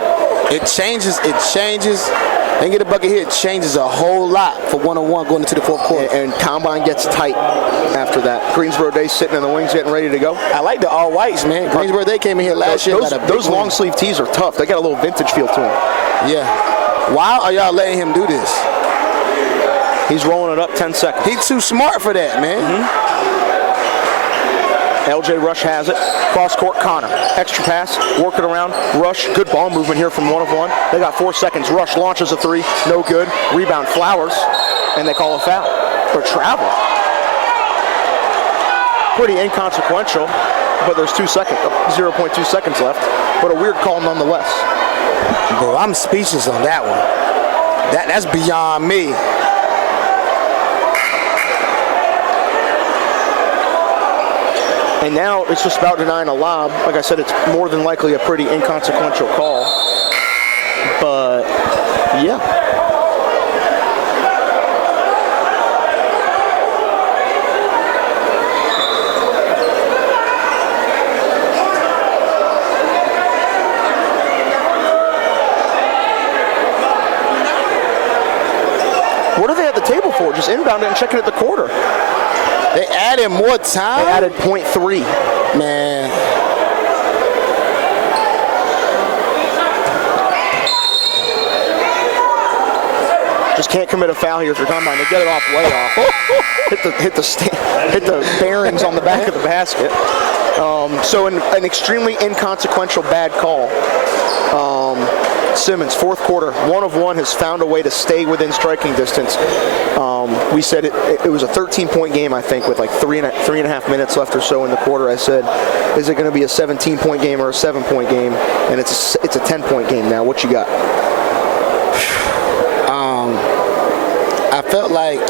it changes. They can get a bucket here, it changes a whole lot for 1-on-1 going into the fourth quarter. And Combine gets tight after that. Greensboro Day sitting in the wings getting ready to go. I like the all whites, man. Greensboro Day came in here last year. Those long sleeve tees are tough. They got a little vintage feel to them. Yeah. Why are y'all letting him do this? He's rolling it up 10 seconds. He's too smart for that, man. LJ Rush has it. Cross court, Connor. Extra pass, work it around. Rush, good ball movement here from 1 of 1. They got 4 seconds. Rush launches a 3, no good. Rebound, Flowers, and they call a foul. Or travel. Pretty inconsequential, but there's 2 seconds, 0.2 seconds left. But a weird call nonetheless. Bro, I'm speechless on that one. That's beyond me. And now it's just about denying a lob. Like I said, it's more than likely a pretty inconsequential call. But, yeah. What are they at the table for? Just inbound and checking at the quarter. They added more time? They added 0.3. Man. Just can't commit a foul here for Combine. They get it off way off. hit the bearings on the back of the basket. So an extremely inconsequential bad call. Simmons, fourth quarter, 1 of 1, has found a way to stay within striking distance. We said it was a 13-point game, I think, with like 3.5 minutes left or so in the quarter. I said, is it going to be a 17-point game or a 7-point game? And it's a 10-point game now. What you got? I felt like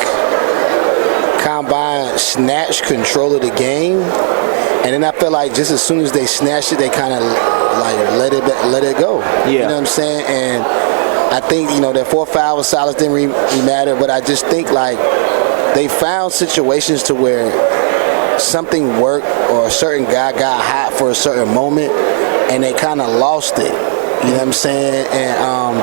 Combine snatched control of the game, and then I felt like just as soon as they snatched it, they kind of like let it go. Yeah. You know what I'm saying? And I think, that fourth foul with Silas Demary mattered, but I just think like they found situations to where something worked or a certain guy got hot for a certain moment, and they kind of lost it. You know what I'm saying? And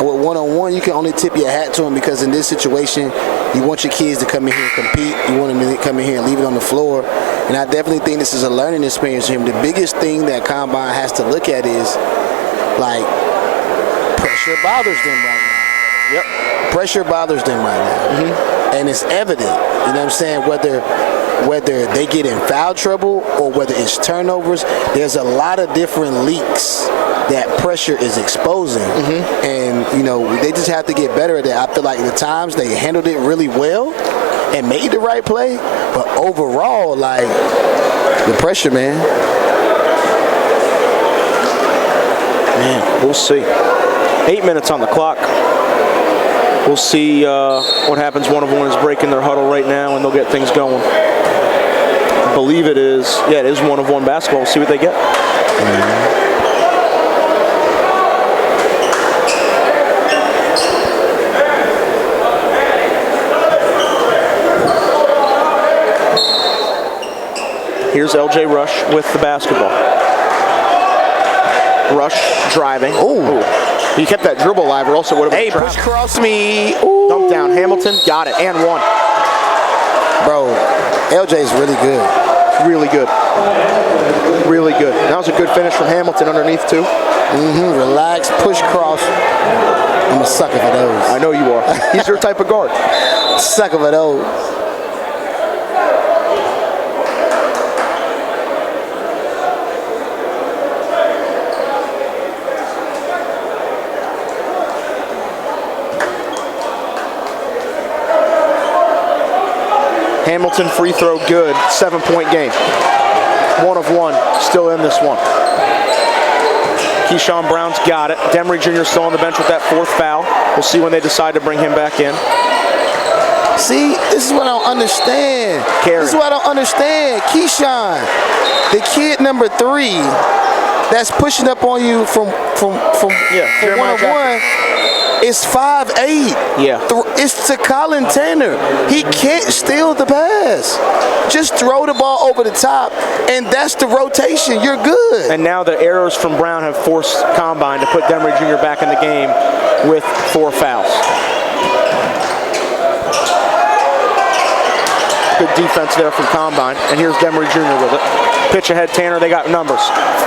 with one-on-one, you can only tip your hat to him because in this situation, you want your kids to come in here and compete. You want them to come in here and leave it on the floor. And I definitely think this is a learning experience for him. The biggest thing that Combine has to look at is, like, pressure bothers them right now. Yep. Pressure bothers them right now. And it's evident. You know what I'm saying? Whether they get in foul trouble or whether it's turnovers, there's a lot of different leaks that pressure is exposing. And, you know, they just have to get better at that. I feel like the times they handled it really well and made the right play, but overall, like, the pressure, man, we'll see. 8 minutes on the clock. We'll see what happens. One is breaking their huddle right now, and they'll get things going. I believe it is. Yeah, it is 1 basketball. We'll see what they get. Here's LJ Rush with the basketball. Rush driving. Ooh. He kept that dribble alive, or else it would have been a push cross me. Dump down. Hamilton got it, and one. Bro, LJ is really good. Really good. Really good. That was a good finish from Hamilton underneath, too. Relax, push cross. I'm a sucker for those. I know you are. He's your type of guard. Sucker for those. Hamilton free throw good. 7-point game. 1 still in this one. Keshawn Brown's got it. Demary Jr. still on the bench with that 4th foul. We'll see when they decide to bring him back in. See, this is what I don't understand. This is what I don't understand. Keshawn, the kid number 3 that's pushing up on you from one-on-one, is 5'8". Yeah. It's to Collin Tanner. He can't steal the pass. Just throw the ball over the top, and that's the rotation. You're good. And now the errors from Brown have forced Combine to put Demary Jr. back in the game with 4 fouls. Good defense there from Combine. And here's Demary Jr. with it. Pitch ahead, Tanner. They got numbers.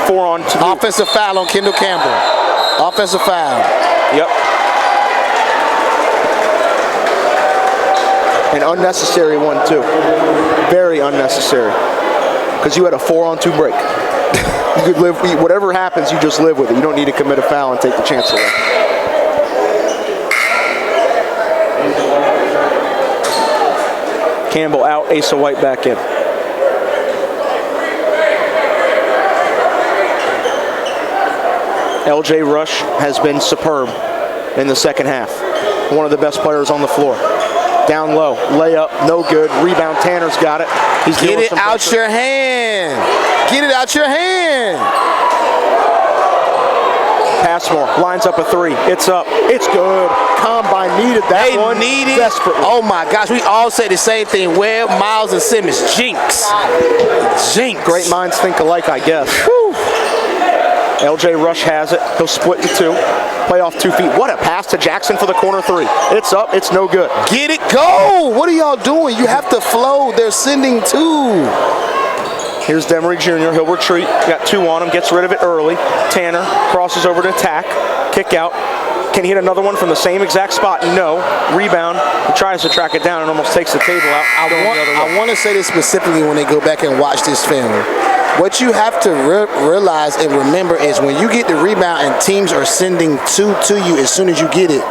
4-on-2. Offensive foul on Kendall Campbell. Offensive foul. Yep. An unnecessary one, too. Very unnecessary. Because you had a 4-on-2 break. You could live, whatever happens, you just live with it. You don't need to commit a foul and take the chance away. Campbell out, Asa White back in. LJ Rush has been superb in the second half. One of the best players on the floor. Down low, layup, no good. Rebound, Tanner's got it. He's Get it out your hand. Get it out your hand. Passmore lines up a 3. It's up. It's good. Combine needed that one desperately. Oh my gosh, we all say the same thing. Webb, Miles, and Simmons. Jinx. Jinx. Great minds think alike, I guess. Whew. LJ Rush has it. He'll split the 2. Play off 2 feet. What a pass to Jackson for the corner 3. It's up. It's no good. Get it. Go. What are y'all doing? You have to flow. They're sending 2. Here's Demary Jr. He'll retreat. Got 2 on him. Gets rid of it early. Tanner crosses over to attack. Kick out. Can he hit another one from the same exact spot? No. Rebound. He tries to track it down and almost takes the table out. I want to say this specifically when they go back and watch this film. What you have to realize and remember is when you get the rebound and teams are sending 2 to you as soon as you get it,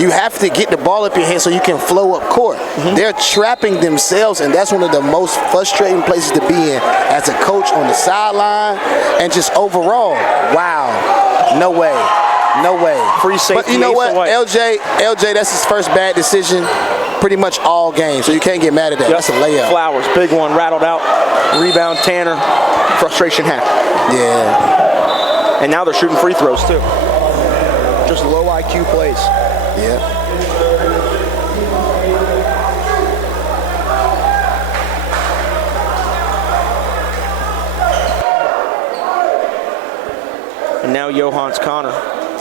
you have to get the ball up your hand so you can flow up court. They're trapping themselves, and that's one of the most frustrating places to be in as a coach on the sideline and just overall. Wow. No way. No way. Free safety. But you know what? LJ, that's his first bad decision pretty much all game, so you can't get mad at that. Yep. That's a layup. Flowers, big one, rattled out. Rebound, Tanner. Frustration hack. Yeah. And now they're shooting free throws, too. Just low IQ plays. Yeah. And now Johannes Connor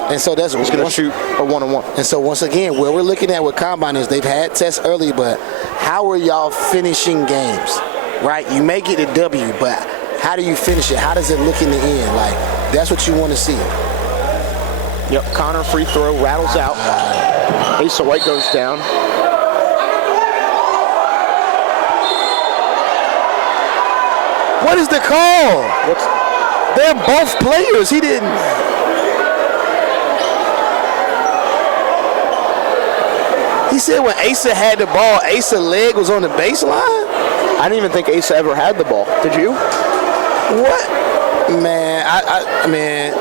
And so that's is going to shoot a 1-on-1. And so once again, where we're looking at with Combine is they've had tests early, but how are y'all finishing games, right? You may get a W, but how do you finish it? How does it look in the end? Like, that's what you want to see. Yep, Connor free throw, rattles out. Asa White goes down. What is the call? They're both players. He didn't. He said when Asa had the ball, Asa's leg was on the baseline? I didn't even think Asa ever had the ball. Did you? What? Man, man,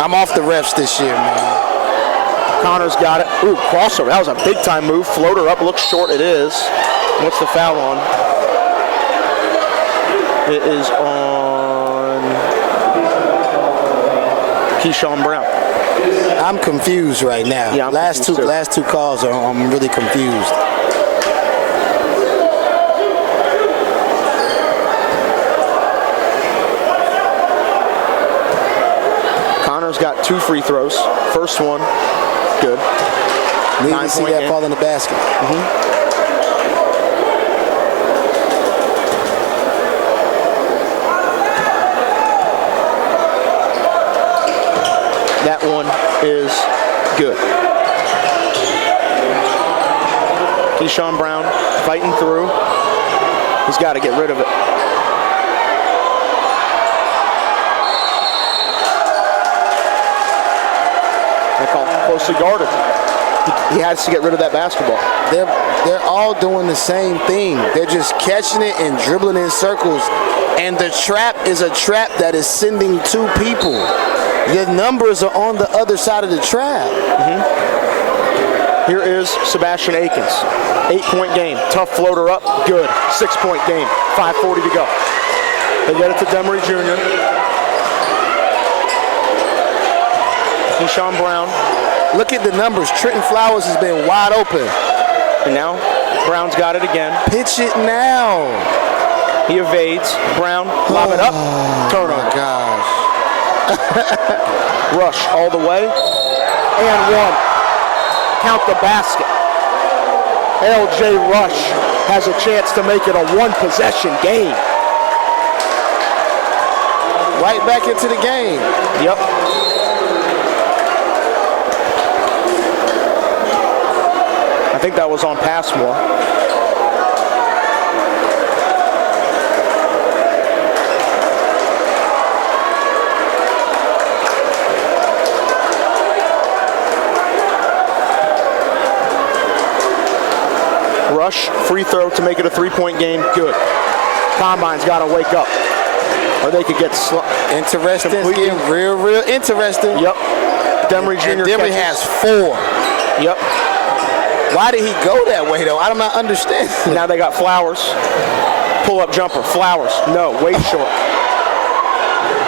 I'm off the refs this year, man. Connor's got it. Ooh, crossover. That was a big-time move. Floater up. Looks short. It is. What's the foul on? It is on Keshawn Brown. I'm confused right now. Yeah, last two calls I'm really confused. Connor's got 2 free throws. First one, good. Need to see that fall in the basket. That one is good. Keshawn Brown fighting through. He's got to get rid of it. They call it closely guarded. He has to get rid of that basketball. They're all doing the same thing. They're just catching it and dribbling in circles. And the trap is a trap that is sending 2 people. The numbers are on the other side of the trap. Here is Sebastian Akins. 8-point game. Tough floater up. Good. 6-point game. 5:40 to go. They get it to Demary Jr. Keshawn Brown. Look at the numbers. Trentyn Flowers has been wide open. And now Brown's got it again. Pitch it now. He evades. Brown, lob it up. Turnover. Oh my gosh. Rush all the way. And 1. Count the basket. LJ Rush has a chance to make it a 1-possession game. Right back into the game. Yep. I think that was on Passmore. Rush, free throw to make it a 3-point game. Good. Combine's got to wake up, or they could get interesting. It's getting real interesting. Yep. Demary Jr. Demary has 4. Yep. Why did he go that way, though? I'm not understanding. Now they got Flowers. Pull-up jumper. Flowers. No, way short.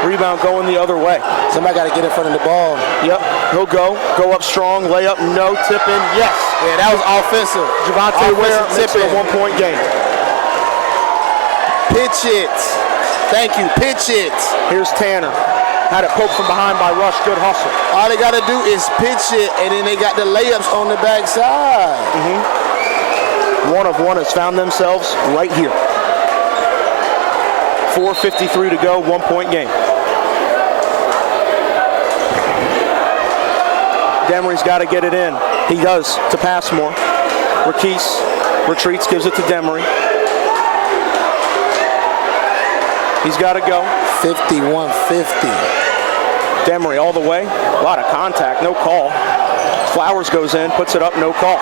Rebound going the other way. Somebody got to get in front of the ball. Yep. He'll go. Go up strong. Layup. No. Tip in. Yes. Yeah, that was offensive. Javante Ware makes it a 1-point game. Pitch it. Thank you. Pitch it. Here's Tanner. Had it poked from behind by Rush. Good hustle. All they got to do is pitch it, and then they got the layups on the backside. 1 of 1 has found themselves right here. 4:53 to go. 1-point game. Demery's got to get it in. He does to Passmore. Rakease retreats, gives it to Demary. He's got to go. 51-50. Demary all the way. A lot of contact, no call. Flowers goes in, puts it up, no call.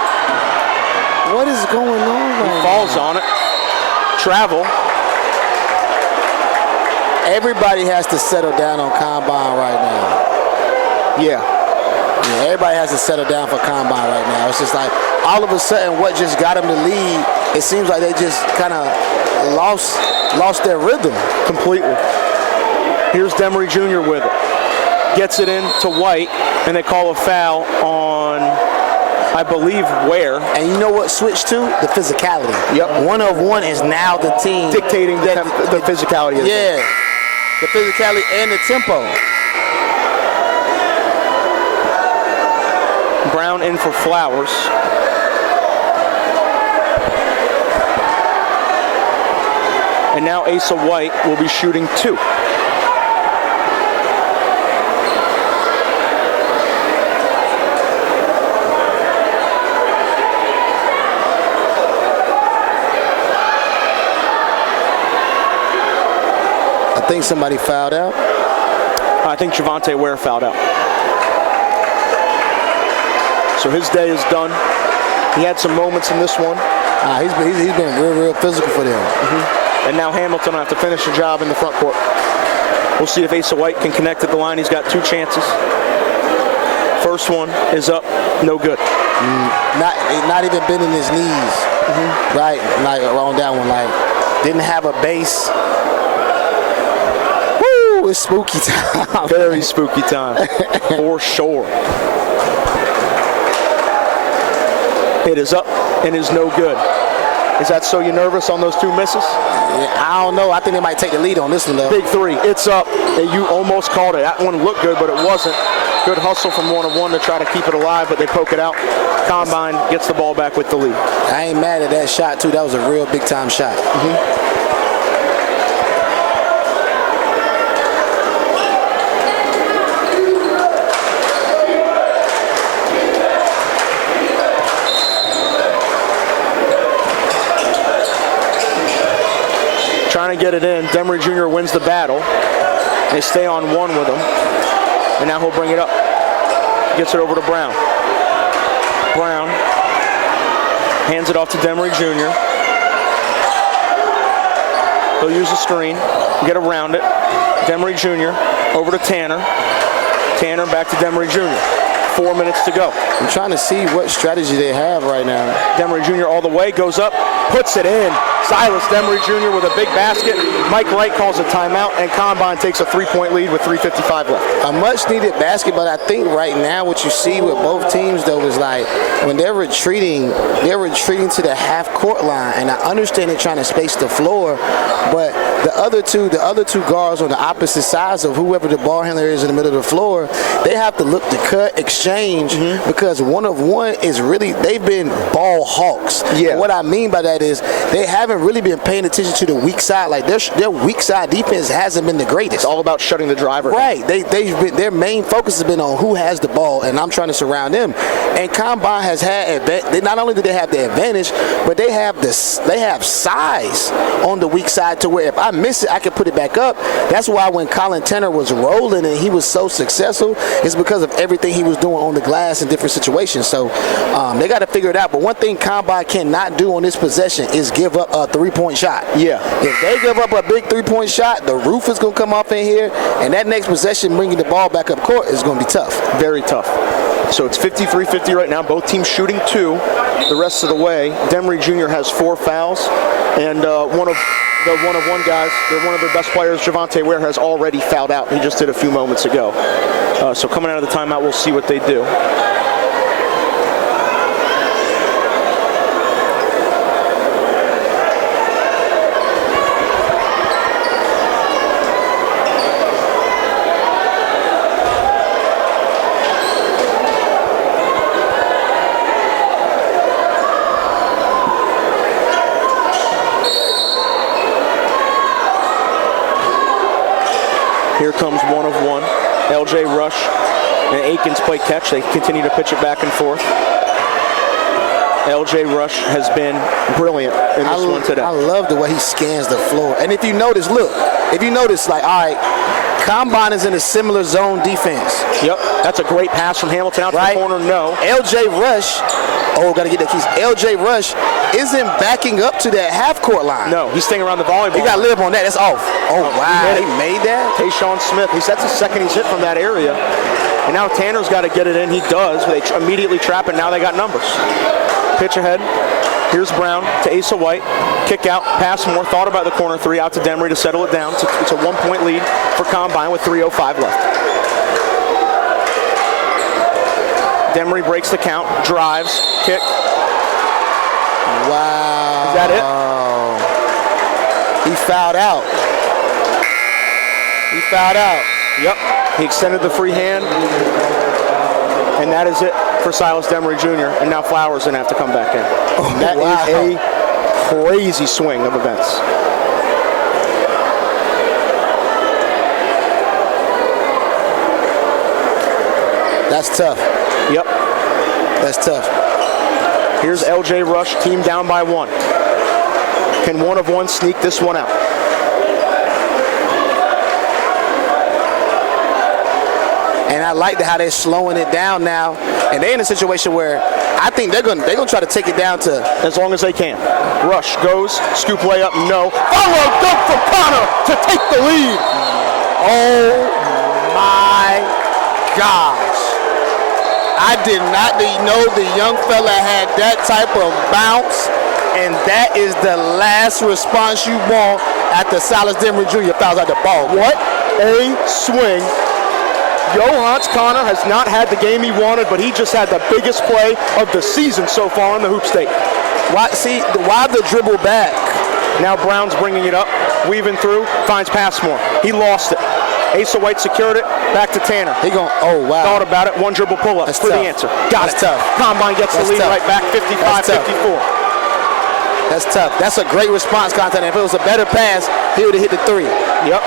What is going on? He falls on it. Travel. Everybody has to settle down on Combine right now. Yeah, everybody has to settle down for Combine right now. It's just like all of a sudden what just got them to lead, it seems like they just kind of lost their rhythm completely. Here's Demary Jr. with it. Gets it in to White, and they call a foul on, I believe, Ware. And you know what switched to? The physicality. Yep. 1 of 1 is now the team. Dictating the, physicality of the game. The physicality and the tempo. Brown in for Flowers. And now Asa White will be shooting 2. I think somebody fouled out. I think Javonte Ware fouled out. So his day is done. He had some moments in this one. He's been real physical for them. And now Hamilton will have to finish the job in the front court. We'll see if Asa White can connect at the line. He's got 2 chances. First one is up, no good. Not even bending his knees. Right, like on that one, like didn't have a base. Woo, it's spooky time. Very spooky time, for sure. It is up and is no good. Is that so you nervous on those 2 misses? Yeah, I don't know. I think they might take the lead on this one, though. Big 3. It's up. You almost called it. That one looked good, but it wasn't. Good hustle from 1-of-1 to try to keep it alive, but they poke it out. Combine gets the ball back with the lead. I ain't mad at that shot, too. That was a real big-time shot. Trying to get it in. Demary Jr. wins the battle. They stay on 1 with him. And now he'll bring it up. Gets it over to Brown. Brown hands it off to Demary Jr. He'll use a screen, get around it. Demary Jr. over to Tanner. Tanner back to Demary Jr. 4 minutes to go. I'm trying to see what strategy they have right now. Demary Jr. all the way, goes up, puts it in. Silas Demary Jr. with a big basket. Mike Wright calls a timeout, and Combine takes a 3-point lead with 3:55 left. A much-needed basket, but I think right now what you see with both teams, though, is like when they're retreating to the half-court line, and I understand they're trying to space the floor, but the other two guards on the opposite sides of whoever the ball handler is in the middle of the floor, they have to look to cut, exchange, because 1-of-1 is really, they've been ball hawks. Yeah. And what I mean by that is they haven't really been paying attention to the weak side. Like their weak side defense hasn't been the greatest. It's all about shutting the driver. Right. Their main focus has been on who has the ball, and I'm trying to surround them. And Combine has had not only do they have the advantage, but they have size on the weak side to where if I miss it, I can put it back up. That's why when Collin Tanner was rolling and he was so successful, it's because of everything he was doing on the glass in different situations. So they got to figure it out. But one thing Combine cannot do on this possession is give up a 3-point shot. Yeah. If they give up a big 3-point shot, the roof is going to come off in here, and that next possession bringing the ball back up court is going to be tough. Very tough. So it's 53-50 right now. Both teams shooting 2 the rest of the way. Demary Jr. has 4 fouls, and one of the 1-of-1 guys, one of their best players, Javonte Ware, has already fouled out. He just did a few moments ago. So coming out of the timeout, we'll see what they do. Here comes 1-of-1. LJ Rush and Aikens play catch. They continue to pitch it back and forth. LJ Rush has been brilliant in this one today. I love the way he scans the floor. And if you notice, like, all right, Combine is in a similar zone defense. Yep, that's a great pass from Hamilton out to the corner. No. LJ Rush, got to get that keys. LJ Rush isn't backing up to that half-court line. No, he's staying around the volleyball. You got to live on that. That's off. Oh, wow. He made that? Keshawn Smith. That's the second he's hit from that area. And now Tanner's got to get it in. He does. They immediately trap it. Now they got numbers. Pitch ahead. Here's Brown to Asa White. Kick out. Passmore thought about the corner 3 out to Demary to settle it down. It's a 1-point lead for Combine with 3:05 left. Demary breaks the count. Drives. Kick. Wow. Is that it? He fouled out. Yep. He extended the free hand. And that is it. for Silas Demary Jr., and now Flowers going to have to come back in. That wow. is a crazy swing of events. That's tough. Yep. That's tough. Here's LJ Rush, team down by 1. Can 1 of 1 sneak this one out? And I like how they're slowing it down now. And they're in a situation where I think they're gonna try to take it down to As long as they can. Rush goes, scoop layup, no. Follow dunk from Connor to take the lead. oh my gosh. I did not know the young fella had that type of bounce, and that is the last response you want after Silas Demary Jr. fouls out the ball. What a swing. Johannes Connor has not had the game he wanted, but he just had the biggest play of the season so far in the hoop state. Why the dribble back? Now Brown's bringing it up, weaving through, finds Passmore. He lost it. Asa White secured it, back to Tanner. He going, oh wow. Thought about it, 1 dribble pull-up for the answer. Got That's it. tough. Combine gets the lead right back, 55-54. That's tough. That's a great response, Content. If it was a better pass, he would have hit the 3. Yep.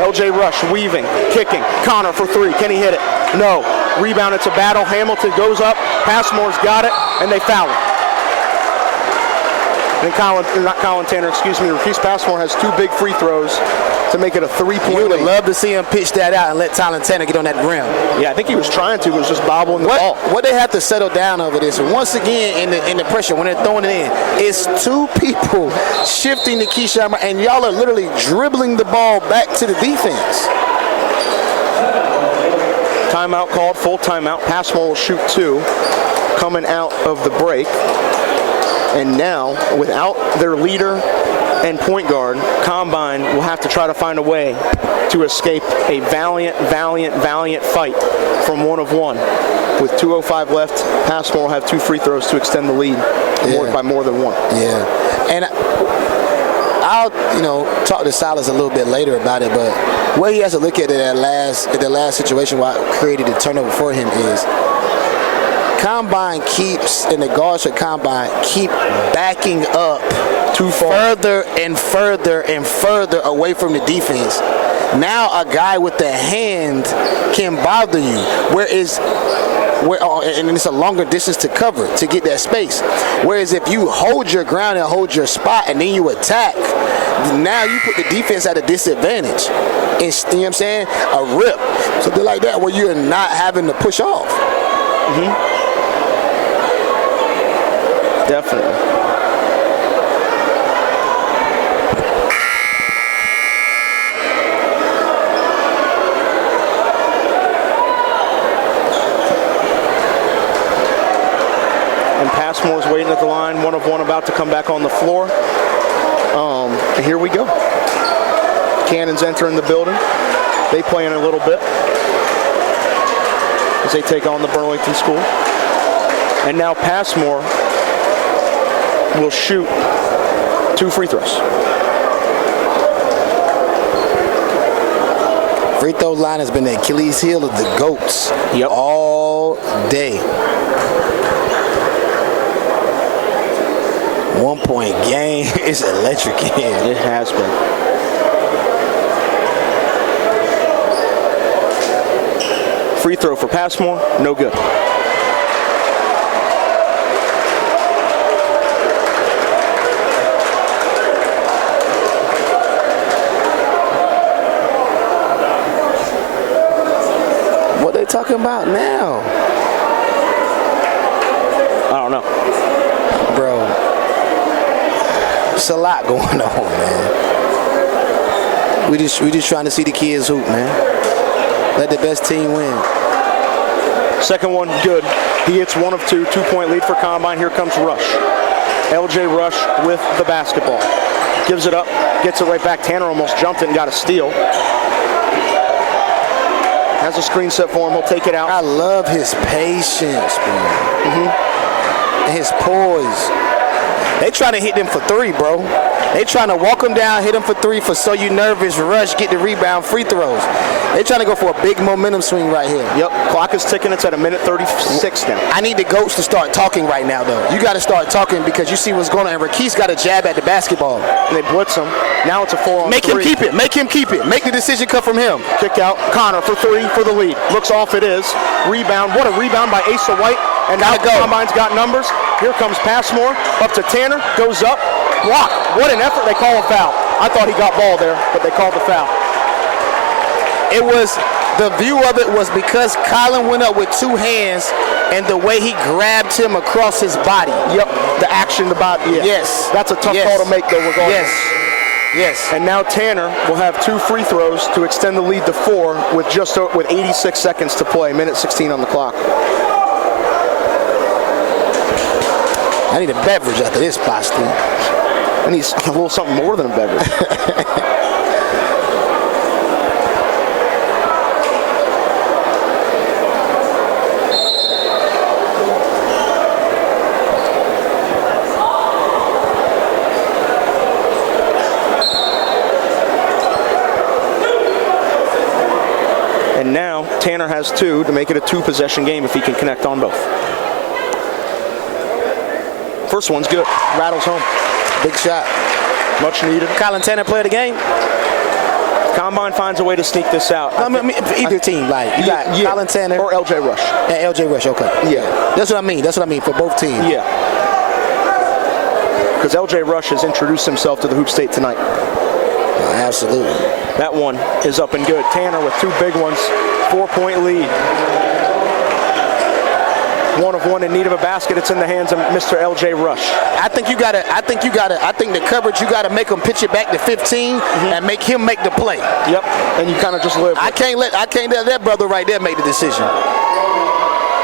LJ Rush weaving, kicking. Connor for 3. Can he hit it? No. Rebound. It's a battle. Hamilton goes up. Passmore's got it, and they foul him. And Collin Tanner, Rakease Passmore has 2 big free throws to make it a 3-point You would have lead. loved to see him pitch that out and let Collin Tanner get on that rim. Yeah, I think he was trying to. It was just bobbling the ball. What they have to settle down over this, and once again in the pressure when they're throwing it in, it's 2 people shifting to Keshawn Brown, and y'all are literally dribbling the ball back to the defense. Timeout called, full timeout. Passmore will shoot 2 coming out of the break. And now, without their leader and point guard, Combine will have to try to find a way to escape a valiant fight from 1 of 1. With 2:05 left, Passmore will have 2 free throws to extend the lead by more than 1. Yeah, and I'll talk to Silas a little bit later about it, but what he has to look at the last situation why it created a turnover for him is Combine keeps, and the guards at Combine keep backing up too further and further and further away from the defense. Now a guy with the hand can bother you, and it's a longer distance to cover to get that space. Whereas if you hold your ground and hold your spot and then you attack, now you put the defense at a disadvantage. And, you know what I'm saying? A rip, something like that, where you're not having to push off. Mm-hmm. Definitely. And Passmore's waiting at the line, 1 of 1 about to come back on the floor. Here we go. Cannons entering the building. They play in a little bit as they take on the Burlington School. And now Passmore will shoot 2 free throws. Free throw line has been the Achilles heel of the GOATs all day. 1-point game is electric in here. It has been. Free throw for Passmore, no good. What they talking about now? I don't know. Bro, it's a lot going on, man. We just trying to see the kids hoop, man. Let the best team win. Second one, good. He hits 1 of 2, 2-point lead for Combine. Here comes Rush. LJ Rush with the basketball. Gives it up, gets it right back. Tanner almost jumped it and got a steal. Has a screen set for him, he'll take it out. I love his patience, bro. And his poise. They trying to hit them for 3, bro. They trying to walk him down, hit him for 3 for so you nervous, rush, get the rebound, free throws. They trying to go for a big momentum swing right here. Yep, clock is ticking. It's at 1:36 now. I need the GOATs to start talking right now, though. You got to start talking because you see what's going on. And Rakease got a jab at the basketball. And they blitz him. Now it's a 4-on-3. Make him keep it. Make him keep it. Make the decision come from him. Kick out. Connor for 3 for the lead. Looks off. It is. Rebound. What a rebound by Asa White. And now Combine's got numbers. Here comes Passmore. Up to Tanner. Goes up. Block. What an effort. They call a foul. I thought he got ball there, but they called the foul. It was, the view of it was because Collin went up with 2 hands and the way he grabbed him across his body. Yep. The action, the body. Yeah. Yes. That's a tough call to make, though, regardless. Yes. And now Tanner will have 2 free throws to extend the lead to 4 with 86 seconds to play. 1:16 on the clock. I need a beverage after this, Boston. I need a little something more than a beverage. And now Tanner has 2 to make it a 2-possession game if he can connect on both. First one's good. Rattles home. Big shot. Much needed. Collin Tanner play of the game. Combine finds a way to sneak this out. I mean, for either team, like you got Collin Tanner or LJ Rush. And LJ Rush, okay. Yeah. That's what I mean. That's what I mean for both teams. Yeah. Because LJ Rush has introduced himself to the Hoop State tonight. Absolutely. That one is up and good. Tanner with 2 big ones. 4-point lead. 1 of 1 in need of a basket. It's in the hands of Mr. LJ Rush. I think the coverage, you gotta make him pitch it back to 15 and make him make the play. Yep. And you kind of just live. I can't let that brother right there make the decision.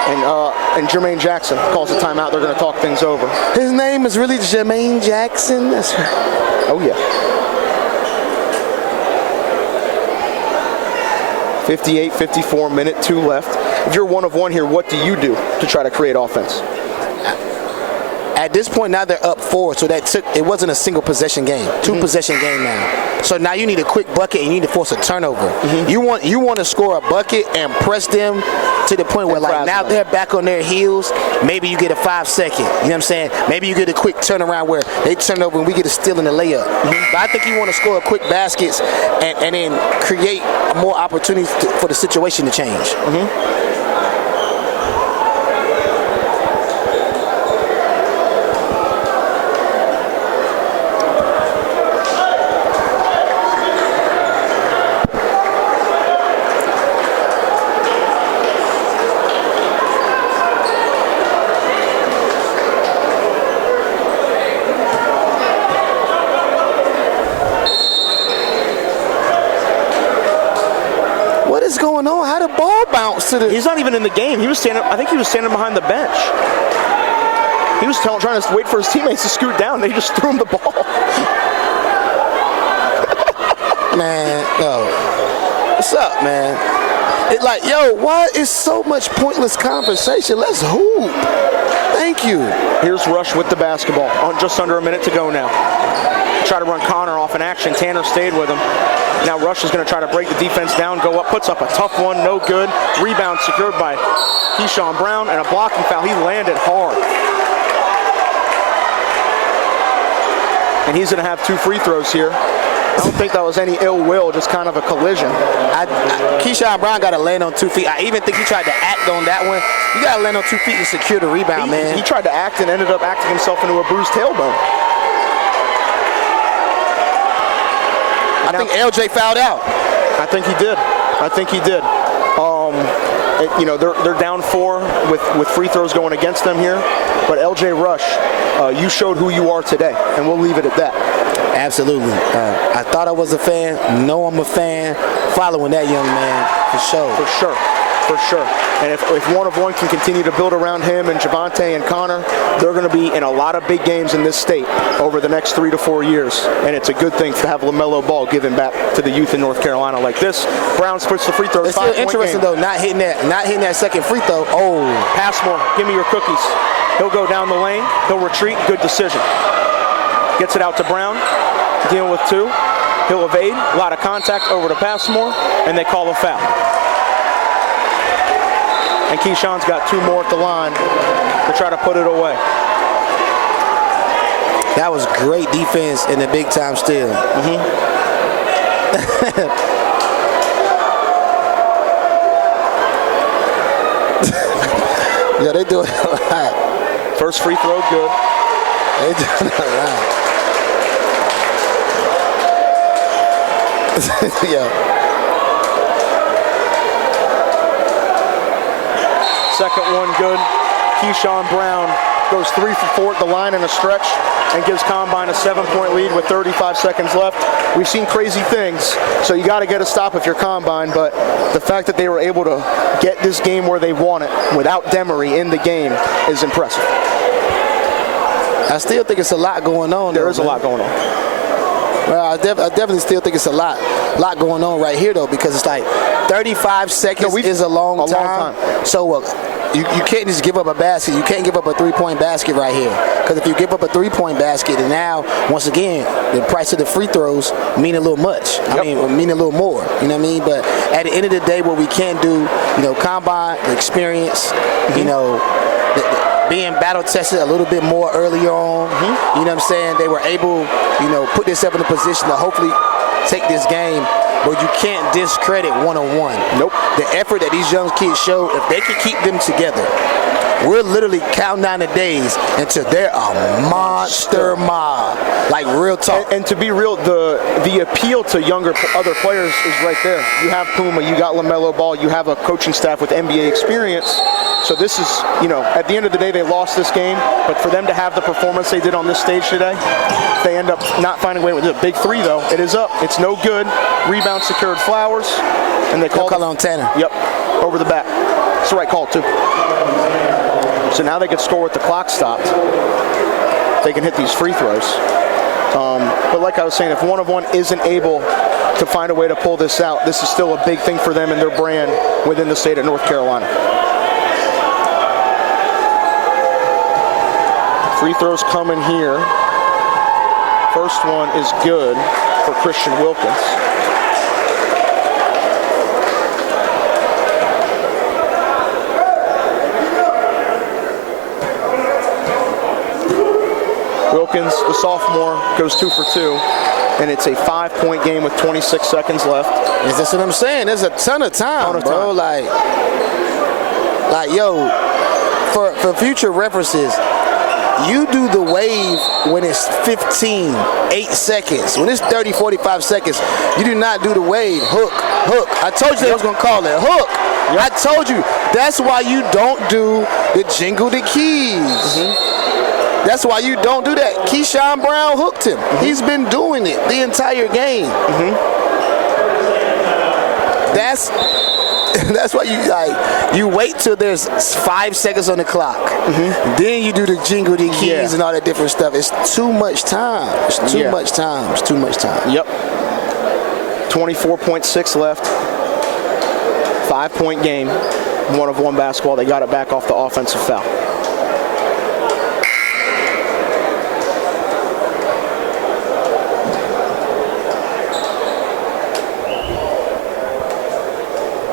And Jermaine Jackson calls a timeout. They're going to talk things over. His name is really Jermaine Jackson. That's right. Oh yeah. 58-54, minute 2 left. If you're 1 of 1 here, what do you do to try to create offense? At this point, now they're up 4, so it wasn't a single possession game, 2-possession game now. So now you need a quick bucket and you need to force a turnover. You want to score a bucket and press them to the point where like now they're back on their heels. Maybe you get a 5-second. You know what I'm saying? Maybe you get a quick turnaround where they turn over and we get a steal in the layup. But I think you want to score quick baskets and then create more opportunities for the situation to change. Going on? How the ball bounce to the? He's not even in the game. He was standing. I think he was standing behind the bench. He was trying to wait for his teammates to scoot down. They just threw him the ball. Man, yo, what's up, man? It like, yo, why is so much pointless conversation? Let's hoop. Thank you. Here's Rush with the basketball. On just under a minute to go now. Try to run Connor off in action. Tanner stayed with him. Now Rush is going to try to break the defense down, go up, puts up a tough one, no good. Rebound secured by Keshawn Brown, and a blocking foul. He landed hard. And he's going to have 2 free throws here. I don't think that was any ill will, just kind of a collision. Keshawn Brown got to land on 2 feet. I even think he tried to act on that one. You got to land on 2 feet and secure the rebound, man. He tried to act and ended up acting himself into a bruised tailbone. I think LJ fouled out. I think he did. You know, they're down 4 with free throws going against them here. But LJ Rush, you showed who you are today, and we'll leave it at that. Absolutely. I thought I was a fan. No, I'm a fan. Following that young man, for sure. For sure. And if 1 of 1 can continue to build around him and Javante and Connor, they're going to be in a lot of big games in this state over the next 3 to 4 years. And it's a good thing to have LaMelo Ball given back to the youth in North Carolina like this. Brown splits the free throw. It's still interesting though, not hitting that second free throw. Oh, Passmore, give me your cookies. He'll go down the lane. He'll retreat. Good decision. Gets it out to Brown. dealing with 2. He'll evade, a lot of contact over to Passmore, and they call a foul. And Keshawn's got 2 more at the line to try to put it away. That was great defense in the big time steal. Yeah, they doing a lot. First free throw, good. They doing a lot. Yeah. Second one, good. Keshawn Brown goes 3 for 4 at the line in a stretch and gives Combine a 7-point lead with 35 seconds left. We've seen crazy things, so you got to get a stop if you're Combine, but the fact that they were able to get this game where they want it without Demary in the game is impressive. I still think it's a lot going on. There is a lot going on. Well, I definitely still think it's a lot going on right here, though, because it's like 35 seconds is a long time. So you can't just give up a basket. You can't give up a 3-point basket right here. Because if you give up a 3-point basket, then now, once again, the price of the free throws mean a little much. I mean a little more. You know what I mean? But at the end of the day, what we can do, Combine, the experience, being battle tested a little bit more earlier on. You know what I'm saying? They were able, put themselves in a position to hopefully take this game, but you can't discredit one-on-one. Nope. The effort that these young kids show, if they can keep them together, we're literally counting down the days until they're a monster mob. Like, real talk. And to be real, the appeal to other players is right there. You have Puma, you got LaMelo Ball, you have a coaching staff with NBA experience. So this is, at the end of the day, they lost this game, but for them to have the performance they did on this stage today, they end up not finding a way with a big 3, though. It is up. It's no good. Rebound secured Flowers, and they call Collin Tanner. Yep, over the back. It's the right call, too. So now they can score with the clock stopped. They can hit these free throws. But like I was saying, if one of one isn't able to find a way to pull this out, this is still a big thing for them and their brand within the state of North Carolina. Free throws coming here. First one is good for Christian Wilkins. Wilkins, the sophomore, goes 2 for 2, and it's a 5-point game with 26 seconds left. That's what I'm saying. There's a ton of time, bro. Like, yo, for future references, you do the wave when it's 15, 8 seconds. When it's 30, 45 seconds, you do not do the wave. Hook. I told you they was going to call it. Hook. I told you. That's why you don't do the jingle the keys. That's why you don't do that. Keshawn Brown hooked him. He's been doing it the entire game. That's why you wait till there's 5 seconds on the clock. Then you do the jingle the keys and all that different stuff. It's too much time. It's too much time. It's too much time. Yep. 24.6 left. 5-point game. 1-of-1 basketball. They got it back off the offensive foul.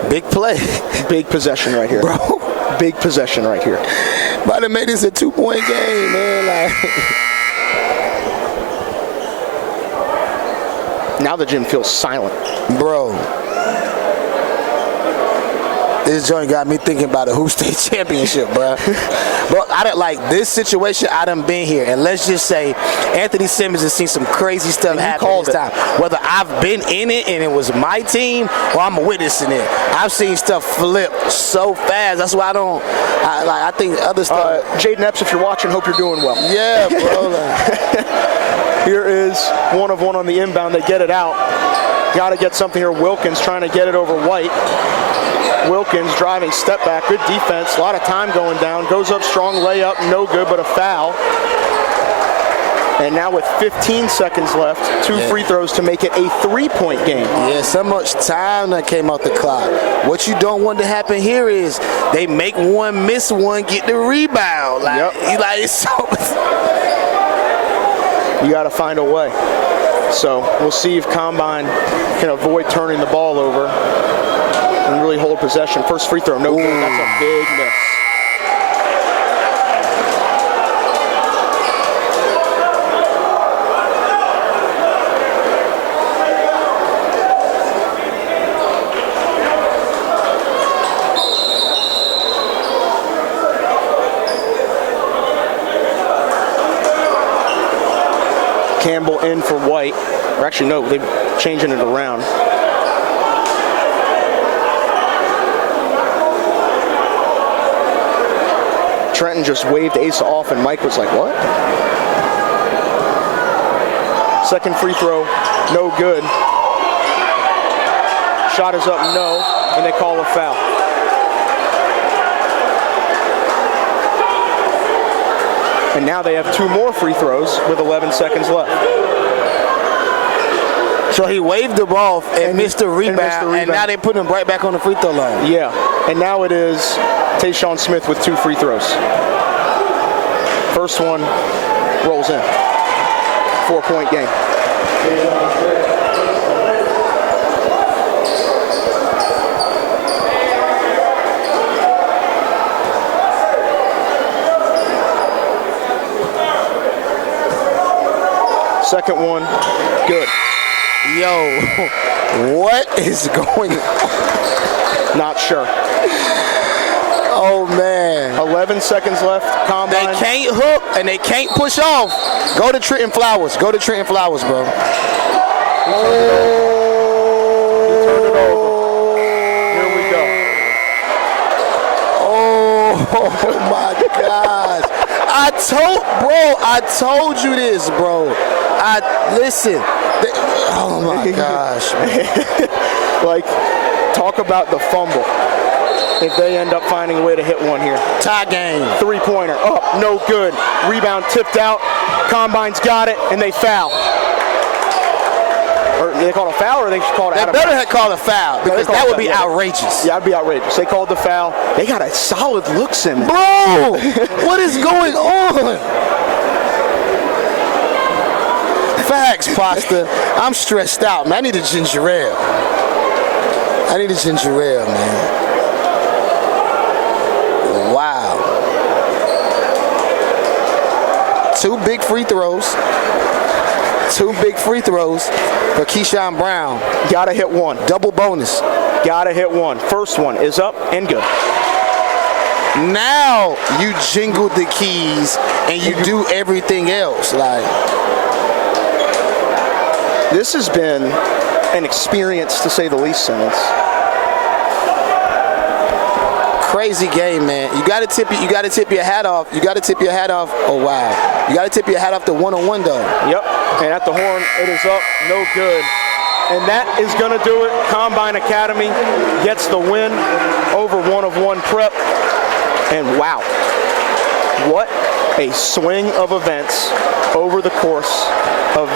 Big play. Big possession right here. Bro. Big possession right here. Might have made this a 2-point game, man. Now the gym feels silent. Bro. This joint got me thinking about a Hoop State championship, bro. But I don't like this situation. I done been here, and let's just say Anthony Simmons has seen some crazy stuff happen this time. Whether I've been in it and it was my team, or I'm witnessing it, I've seen stuff flip so fast. That's why I think other stuff. Jaden Epps, if you're watching, hope you're doing well. Yeah, bro. Here is 1-of-1 on the inbound. They get it out. Got to get something here. Wilkins trying to get it over White. Wilkins driving, step back, good defense, a lot of time going down, goes up strong, layup, no good, but a foul. And now with 15 seconds left, 2 free throws to make it a 3-point game. Yeah, so much time that came out the clock. What you don't want to happen here is they make one, miss one, get the rebound. You got to find a way. So we'll see if Combine can avoid turning the ball over and really hold possession. First free throw, no good. That's a big miss. Campbell in for White. Or actually, no, they're changing it around. Trentyn just waved Asa off, and Mike was like, what? Second free throw, no good. Shot is up, no, and they call a foul. And now they have 2 more free throws with 11 seconds left. So he waved the ball and missed the rebound, and now they put him right back on the free throw line. Yeah, and now it is Keshawn Smith with 2 free throws. First one rolls in. 4-point game. Second one, good. Yo, what is going on? Not sure. Oh, man. 11 seconds left. Combine. They can't hook and they can't push off. Go to Trentyn Flowers. Go to Trentyn Flowers, bro. He turned it over. Here we go. Oh my gosh. I told you this, bro. Listen. Oh my gosh, man. Like, talk about the fumble. If they end up finding a way to hit one here. Tie game. 3-pointer up, no good. Rebound tipped out. Combine's got it, and they foul. Or they call it a foul, or they should call it They out of better bounds? have called a foul, because that would be outrageous. Yeah, that'd be outrageous. They called the foul. They got a solid look, Simmons. Bro, what is going on? Facts, Pasta. I'm stressed out, man. I need a ginger ale. Man. Wow. 2 big free throws. 2 big free throws for Keshawn Brown. Gotta hit one. Double bonus. Gotta hit one. First one is up and good. Now you jingle the keys and you do everything else. Like, this has been an experience, to say the least, Simmons. crazy game, man. You gotta tip your hat off. Oh wow. You gotta tip your hat off to one-on-one though. Yep. And at the horn, it is up, no good. And that is going to do it. Combine Academy gets the win over 1-of-1 Prep. And wow, what a swing of events over the course of this.